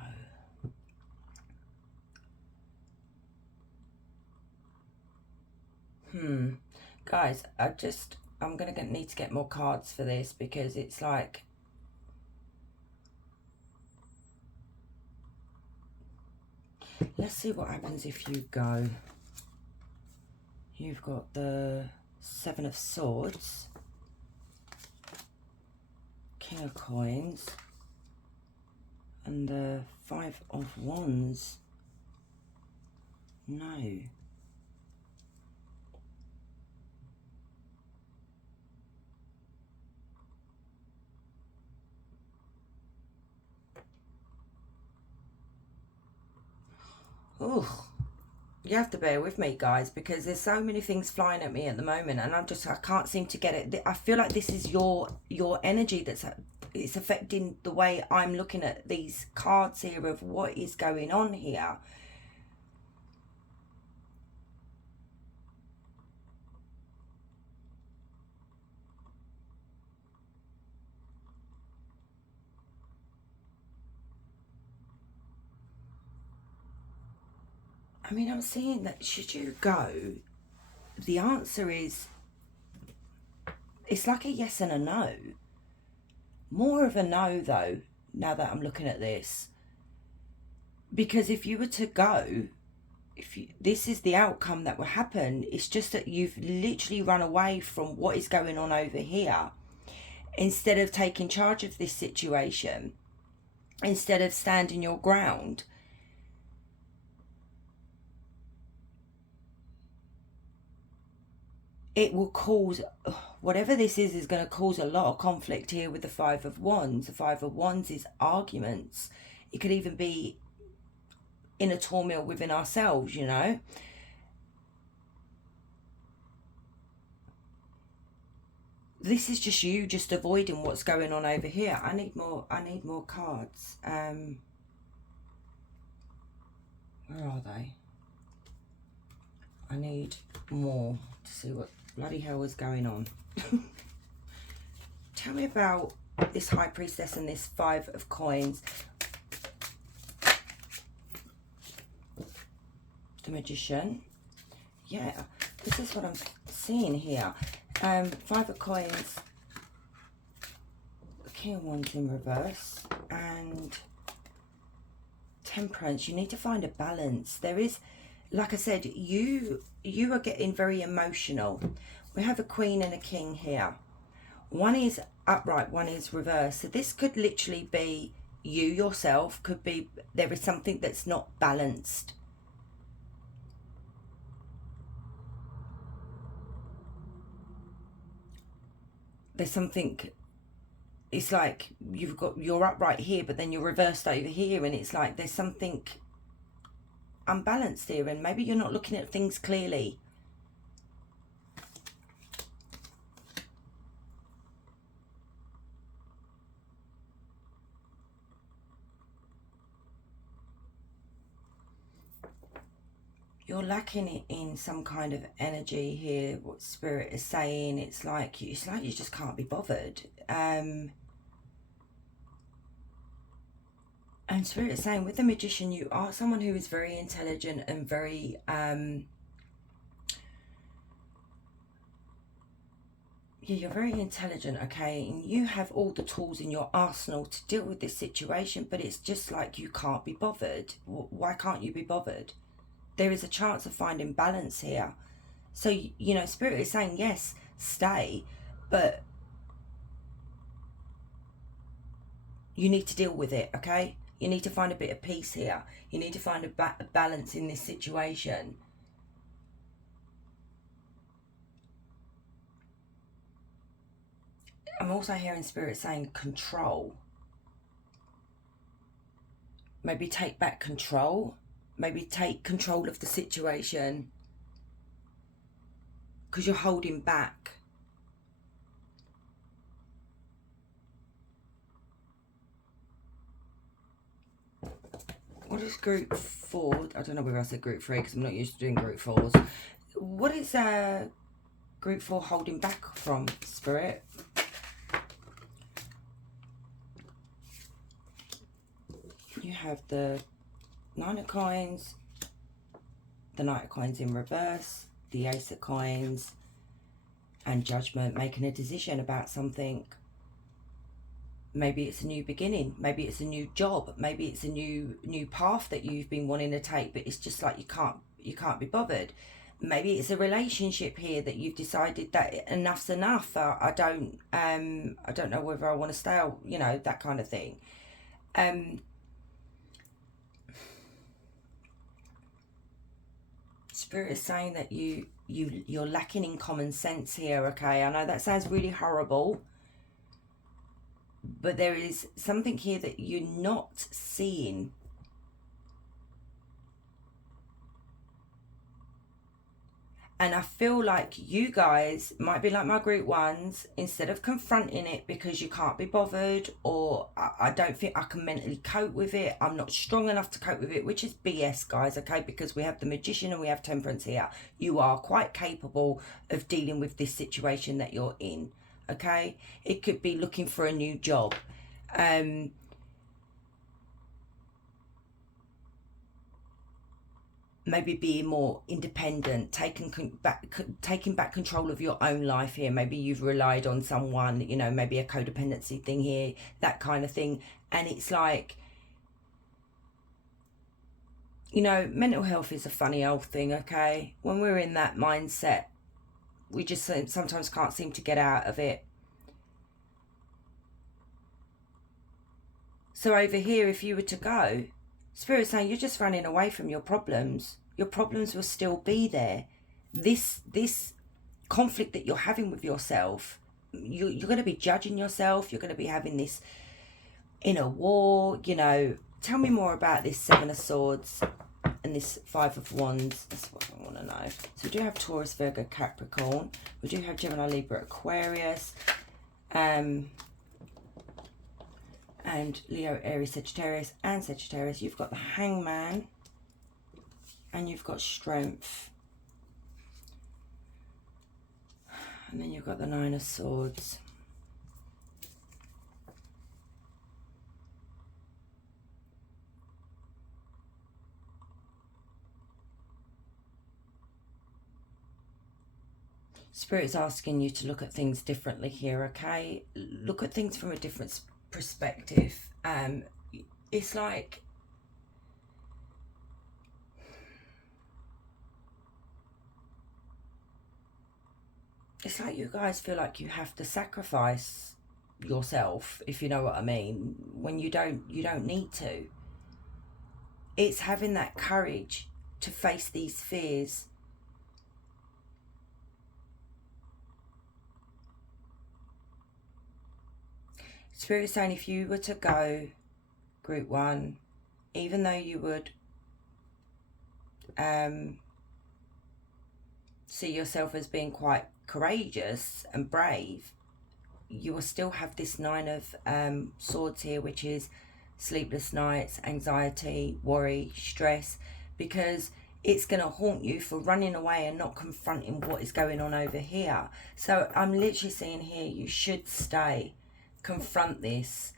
Guys, I'm gonna need to get more cards for this, because it's like, let's see what happens if you go. You've got the 7 of Swords, King of Coins, and the 5 of Wands. No. Ugh. You have to bear with me, guys, because there's so many things flying at me at the moment, and I can't seem to get it. I feel like this is your energy it's affecting the way I'm looking at these cards here of what is going on here. I mean, I'm seeing that should you go, the answer is, it's like a yes and a no. More of a no, though, now that I'm looking at this. Because if you were to go, this is the outcome that will happen. It's just that you've literally run away from what is going on over here, instead of taking charge of this situation instead of standing your ground. It will cause, whatever this is going to cause a lot of conflict here with the Five of Wands. The Five of Wands is arguments. It could even be in a turmoil within ourselves, you know. This is just you just avoiding what's going on over here. I need more cards. Where are they? I need more to see what bloody hell is going on. Tell me about this High Priestess and this Five of Coins. The Magician. Yeah, this is what I'm seeing here. Five of Coins, the King of Wands in reverse, and Temperance. You need to find a balance. There is, like I said, you are getting very emotional. We have a Queen and a King here. One is upright, one is reversed. So this could literally be you yourself. Could be there is something that's not balanced. There's something, it's like you're upright here, but then you're reversed over here, and it's like there's something unbalanced here, and maybe you're not looking at things clearly. You're lacking it in some kind of energy here. What Spirit is saying, it's like you just can't be bothered. And Spirit is saying with the Magician, you are someone who is very intelligent and very yeah, you're very intelligent, okay, and you have all the tools in your arsenal to deal with this situation, but it's just like you can't be bothered. Why can't you be bothered? There is a chance of finding balance here. So, you know, Spirit is saying, yes, stay, but you need to deal with it, okay? You need to find a bit of peace here. You need to find a balance in this situation. I'm also hearing Spirit saying control. Maybe take back control. Maybe take control of the situation, because you're holding back. What is group 4? I don't know whether I said group 3 because I'm not used to doing group 4s. What is group 4 holding back from, Spirit? You have the Nine of Coins, the Knight of Coins in reverse, the Ace of Coins, and Judgment, making a decision about something. Maybe it's a new beginning, maybe it's a new job, maybe it's a new path that you've been wanting to take, but it's just like you can't be bothered. Maybe it's a relationship here that you've decided that enough's enough. I don't know whether I want to stay, you know, that kind of thing. Spirit is saying that you're lacking in common sense here, okay? I know that sounds really horrible, but there is something here that you're not seeing. And I feel like you guys might be like my group 1s, instead of confronting it because you can't be bothered, or I don't think I can mentally cope with it, I'm not strong enough to cope with it, which is BS, guys, okay? Because we have the Magician and we have Temperance here. You are quite capable of dealing with this situation that you're in, okay? It could be looking for a new job. Maybe being more independent, taking back control of your own life here. Maybe you've relied on someone, you know, maybe a codependency thing here, that kind of thing. And it's like, you know, mental health is a funny old thing, okay? When we're in that mindset, we just sometimes can't seem to get out of it. So over here, if you were to go, Spirit's saying you're just running away from your problems. Your problems will still be there. This conflict that you're having with yourself, you're going to be judging yourself. You're going to be having this inner war. You know, tell me more about this Seven of Swords and this Five of Wands. That's what I want to know. So we do have Taurus, Virgo, Capricorn. We do have Gemini, Libra, Aquarius. And Leo, Aries, Sagittarius, and Sagittarius. You've got the Hangman, and you've got Strength, and then you've got the Nine of Swords. Spirit's asking you to look at things differently here, okay? Look at things from a different perspective. It's like you guys feel like you have to sacrifice yourself, if you know what I mean, when you don't need to. It's having that courage to face these fears. Spirit is saying if you were to go group 1, even though you would see yourself as being quite courageous and brave, you will still have this Nine of Swords here, which is sleepless nights, anxiety, worry, stress, because it's going to haunt you for running away and not confronting what is going on over here. So I'm literally saying here, you should stay, confront this,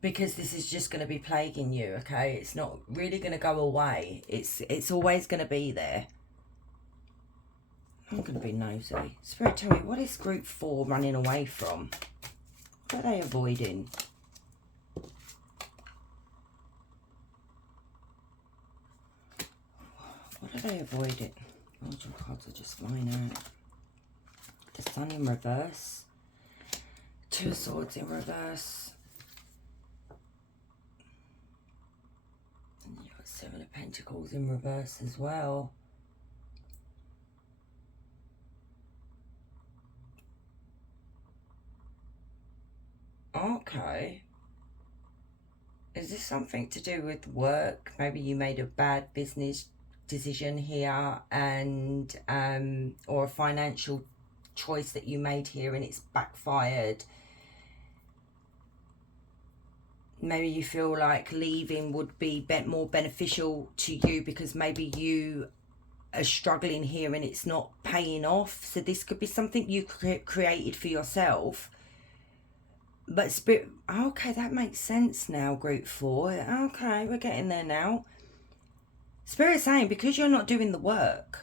because this is just going to be plaguing you, okay? It's not really going to go away. It's always going to be there. I'm going to be nosy. Spirit, tell me, what is group 4 running away from? What are they avoiding? What are they avoiding? Oh, your cards are just flying out. The Sun in reverse. Two of Swords in reverse. And you've got Seven of Pentacles in reverse as well. Okay. Is this something to do with work? Maybe you made a bad business decision here, and or a financial choice that you made here and it's backfired. Maybe you feel like leaving would be more beneficial to you because maybe you are struggling here and it's not paying off. So this could be something you created for yourself. But Spirit, okay, that makes sense now, group 4. Okay, we're getting there now. Spirit's saying because you're not doing the work,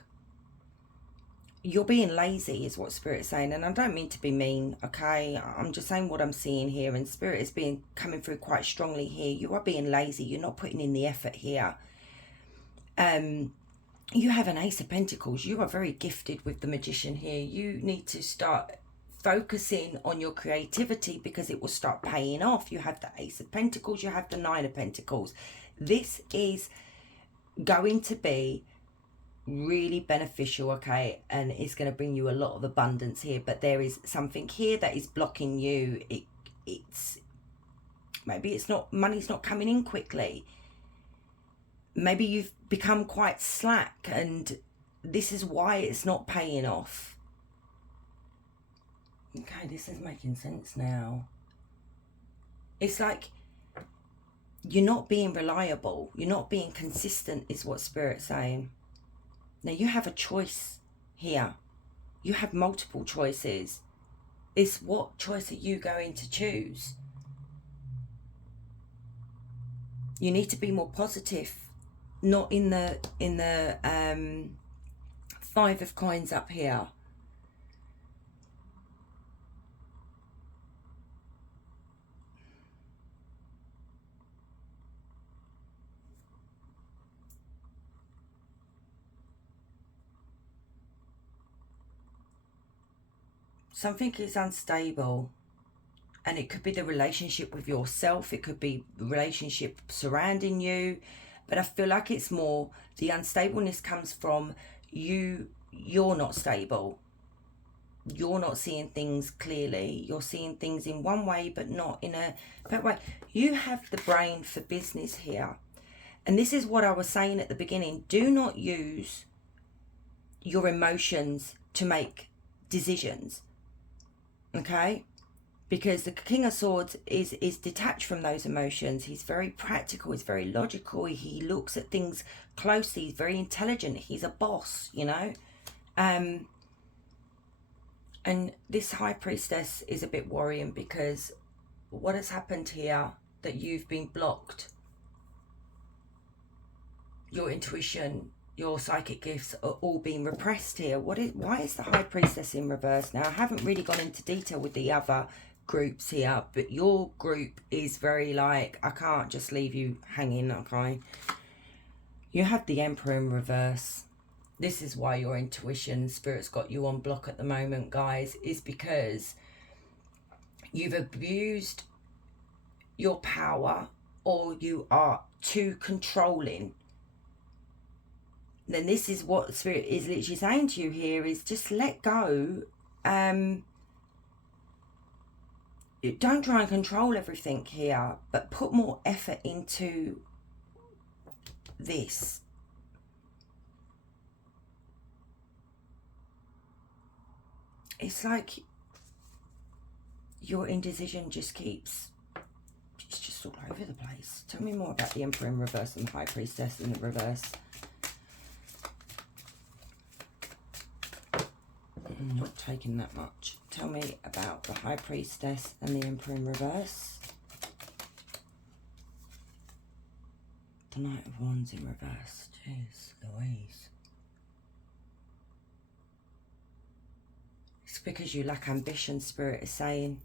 you're being lazy is what Spirit's saying. And I don't mean to be mean, okay? I'm just saying what I'm seeing here. And Spirit is coming through quite strongly here. You are being lazy. You're not putting in the effort here. You have an Ace of Pentacles. You are very gifted with the Magician here. You need to start focusing on your creativity because it will start paying off. You have the Ace of Pentacles. You have the Nine of Pentacles. This is going to be really beneficial, okay, and it's going to bring you a lot of abundance here. But there is something here that is blocking you. It's maybe it's not, money's not coming in quickly. Maybe you've become quite slack and this is why it's not paying off. Okay, this is making sense now. It's like you're not being reliable. You're not being consistent is what Spirit's saying. Now, you have a choice here. You have multiple choices. It's what choice are you going to choose? You need to be more positive. Not in the Five of Coins up here. Something is unstable. And it could be the relationship with yourself. It could be the relationship surrounding you. But I feel like it's more the unstableness comes from you're not stable. You're not seeing things clearly. You're seeing things in one way, but not in a better way. You have the brain for business here. And this is what I was saying at the beginning. Do not use your emotions to make decisions. Okay? Because the King of Swords is detached from those emotions. He's very practical. He's very logical. He looks at things closely. He's very intelligent. He's a boss, you know. And this High Priestess is a bit worrying, because what has happened here, that you've been blocked. Your intuition, your psychic gifts are all being repressed here. Why is the High Priestess in reverse now? I haven't really gone into detail with the other groups here, but your group is very like, I can't just leave you hanging, okay? You have the Emperor in reverse. This is why your intuition, Spirit's got you on block at the moment, guys, is because you've abused your power, or you are too controlling. Then this is what Spirit is literally saying to you here, is just let go. Don't try and control everything here, but put more effort into this. It's like your indecision just keeps, it's just all over the place. Tell me more about the Emperor in reverse and the High Priestess in the reverse. I'm not taking that much. Tell me about the High Priestess and the Emperor in reverse. The Knight of Wands in reverse. Jeez Louise. It's because you lack ambition, Spirit is saying.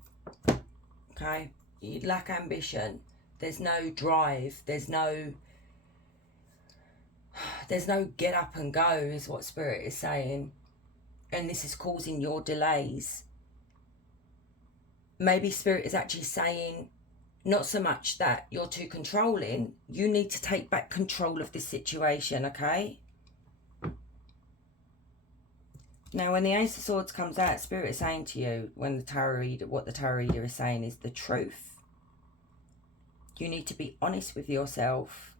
Okay? You lack ambition. There's no drive. There's no get up and go, is what Spirit is saying. And this is causing your delays. Maybe Spirit is actually saying, not so much that you're too controlling. You need to take back control of this situation, okay? Now, when the Ace of Swords comes out, Spirit is saying to you, when the tarot reader, what the tarot reader is saying is the truth. You need to be honest with yourself.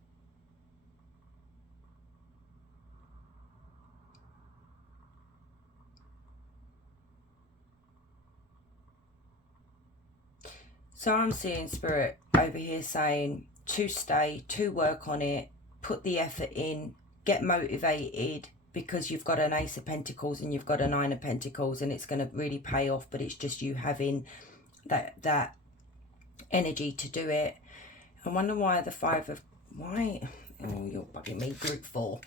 So I'm seeing Spirit over here saying to stay, to work on it, put the effort in, get motivated, because you've got an Ace of Pentacles and you've got a Nine of Pentacles, and it's going to really pay off, but it's just you having that energy to do it. I wonder why the Five of... Why? Oh, you're bugging me. Group 4.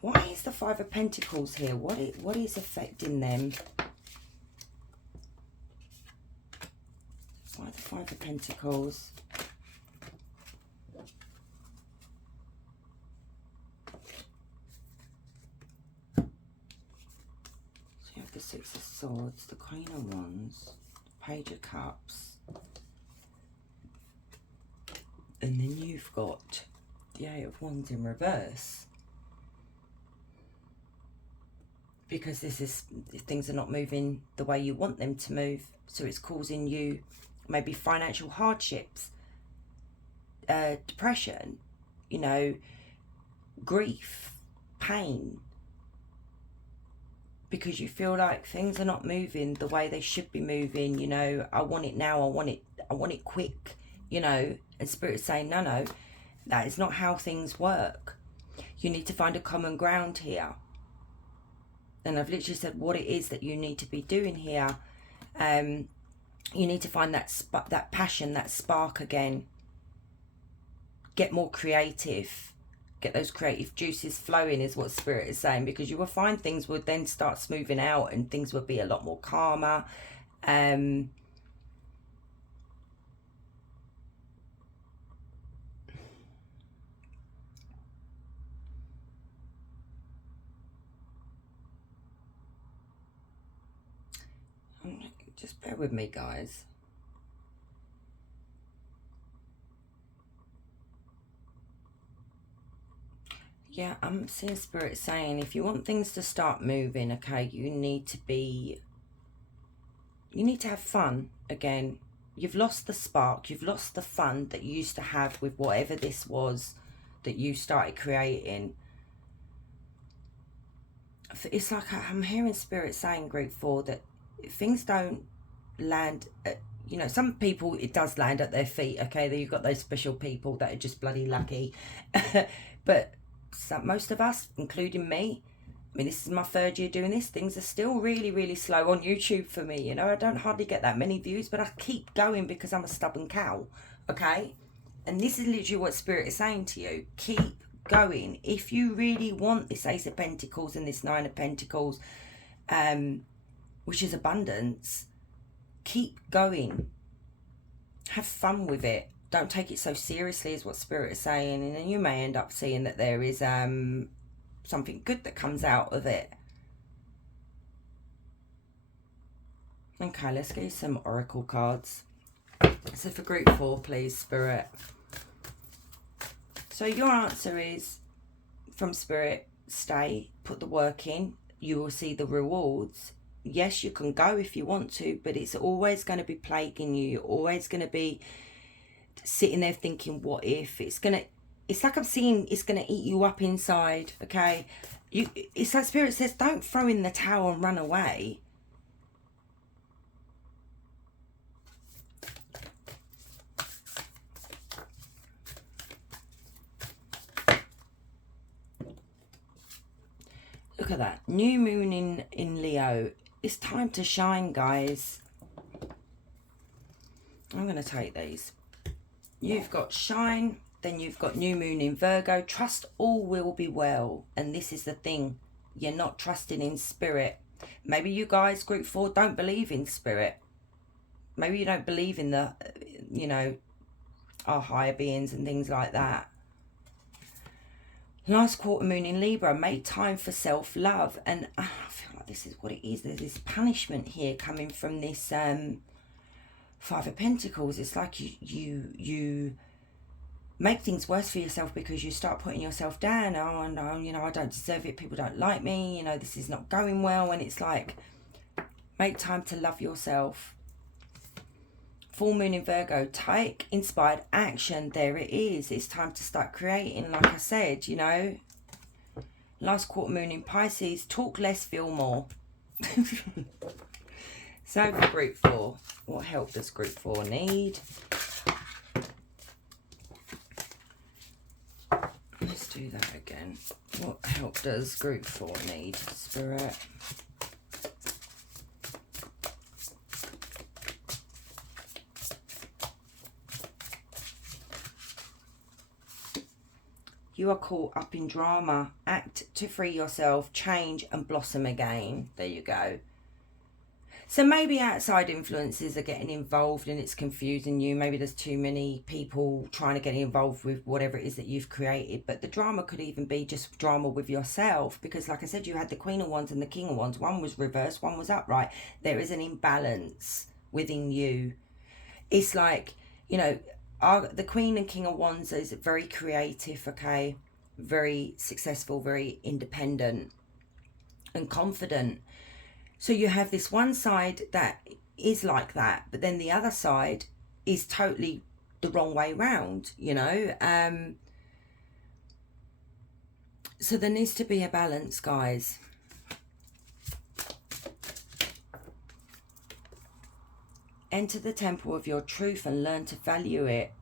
Why is the Five of Pentacles here? What is affecting them? Why the Five of Pentacles? So you have the Six of Swords, the Queen of Wands, the Page of Cups, and then you've got the Eight of Wands in reverse. Because things are not moving the way you want them to move, so it's causing you maybe financial hardships, depression, you know, grief, pain, because you feel like things are not moving the way they should be moving. You know, I want it now, I want it quick, you know. And Spirit's saying, no, that is not how things work. You need to find a common ground here. And I've literally said what it is that you need to be doing here. You need to find that passion, that spark again. Get more creative. Get those creative juices flowing, is what Spirit is saying, because you will find things would then start smoothing out and things would be a lot more calmer. Just bear with me, guys. Yeah, I'm seeing Spirit saying if you want things to start moving, okay, you need to have fun again. You've lost the spark, you've lost the fun that you used to have with whatever this was that you started creating. It's like I'm hearing Spirit saying, Group 4, that things don't land at, you know, some people it does land at their feet, okay, you've got those special people that are just bloody lucky. But most of us, including me, I mean, this is my 3rd year doing this, things are still really, really slow on YouTube for me, you know. I don't hardly get that many views, but I keep going because I'm a stubborn cow, okay. And this is literally what Spirit is saying to you. Keep going. If you really want this Ace of Pentacles and this Nine of Pentacles, which is abundance, keep going. Have fun with it. Don't take it so seriously, is what Spirit is saying. And then you may end up seeing that there is something good that comes out of it. Okay, let's get you some oracle cards. So for Group 4, please, Spirit. So your answer is, from Spirit, stay, put the work in, you will see the rewards. Yes, you can go if you want to, but it's always going to be plaguing you. You're always going to be sitting there thinking, what if? It's like I'm seeing it's going to eat you up inside, okay? It's like Spirit says, don't throw in the towel and run away. Look at that. New moon in Leo. It's time to shine, guys. I'm going to take these. You've got shine. Then you've got new moon in Virgo. Trust all will be well. And this is the thing. You're not trusting in Spirit. Maybe you guys, Group 4, don't believe in Spirit. Maybe you don't believe in the, you know, our higher beings and things like that. Last quarter moon in Libra, make time for self-love. And I feel like this is what it is. There's this punishment here coming from this 5 of Pentacles. It's like you make things worse for yourself because you start putting yourself down. Oh, no, you know, I don't deserve it. People don't like me. You know, this is not going well. And it's like, make time to love yourself. Full moon in Virgo, take inspired action. There it is. It's time to start creating, like I said, you know. Last quarter moon in Pisces, talk less, feel more. So for Group 4, what help does Group 4 need? Let's do that again. What help does Group 4 need, Spirit? You are caught up in drama. Act to free yourself, change and blossom again. There you go. So maybe outside influences are getting involved and it's confusing you. Maybe there's too many people trying to get involved with whatever it is that you've created. But the drama could even be just drama with yourself. Because like I said, you had the Queen of Wands and the King of Wands. One was reversed, one was upright. There is an imbalance within you. It's like, you know, the Queen and King of Wands is very creative, okay? Very successful, very independent and confident. So you have this one side that is like that, but then the other side is totally the wrong way round, you know? So there needs to be a balance, guys. Enter the temple of your truth and learn to value it.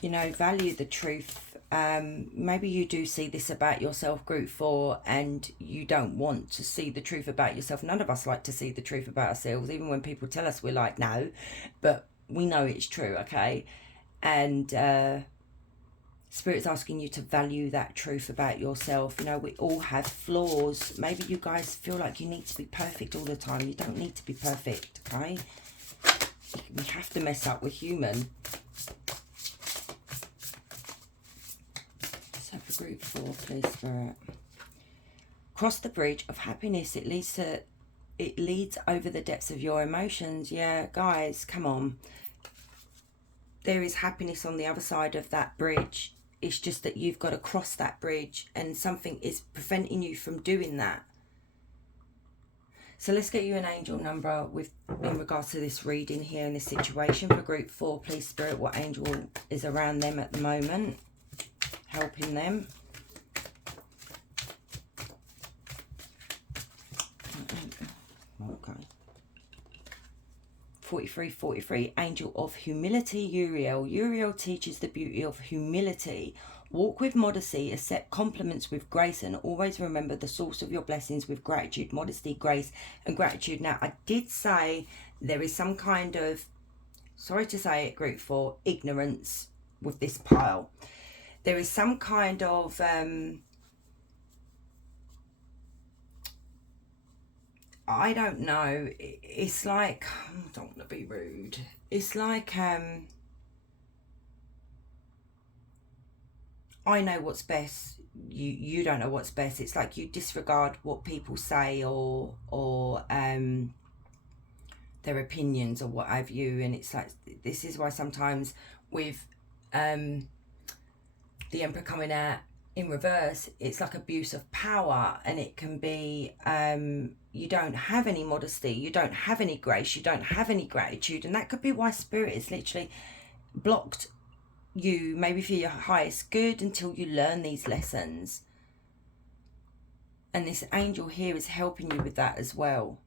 You know, value the truth. Maybe you do see this about yourself, Group 4, and you don't want to see the truth about yourself. None of us like to see the truth about ourselves. Even when people tell us, we're like, no. But we know it's true, okay? And Spirit's asking you to value that truth about yourself. You know, we all have flaws. Maybe you guys feel like you need to be perfect all the time. You don't need to be perfect, okay? We have to mess up. We're human. for group 4, please, Spirit. Cross the bridge of happiness. It leads over the depths of your emotions. Yeah, guys, come on. There is happiness on the other side of that bridge. It's just that you've got to cross that bridge, and something is preventing you from doing that. So let's get you an angel number in regards to this reading here in this situation for group 4, please, Spirit. What angel is around them at the moment, helping them? Okay. 43, angel of humility, Uriel. Uriel teaches the beauty of humility. Walk with modesty, accept compliments with grace, and always remember the source of your blessings with gratitude, modesty, grace, and gratitude. Now, I did say there is some kind of, sorry to say it, group 4, ignorance with this pile. There is some kind of, I don't know, it's like, I don't want to be rude. It's like, I know what's best, you don't know what's best. It's like you disregard what people say or their opinions or what have you. And it's like, this is why sometimes with the Emperor coming out in reverse, it's like abuse of power, and it can be you don't have any modesty, you don't have any grace, you don't have any gratitude, and that could be why Spirit is literally blocked you, maybe for your highest good, until you learn these lessons. And this angel here is helping you with that as well.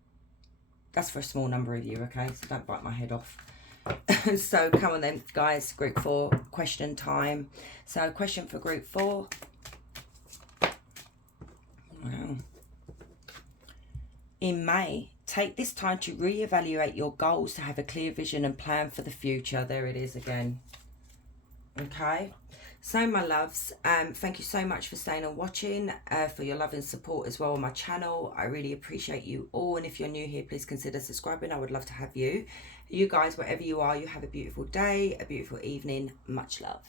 That's for a small number of you, okay? So don't bite my head off. So come on then, guys. Group 4, question time. So question for group 4. Wow. In May, take this time to reevaluate your goals, to have a clear vision and plan for the future. There it is again. Okay, so my loves, thank you so much for staying and watching, for your love and support as well on my channel. I really appreciate you all, and if you're new here, please consider subscribing. I would love to have you. You guys, wherever you are, you have a beautiful day, a beautiful evening. Much love.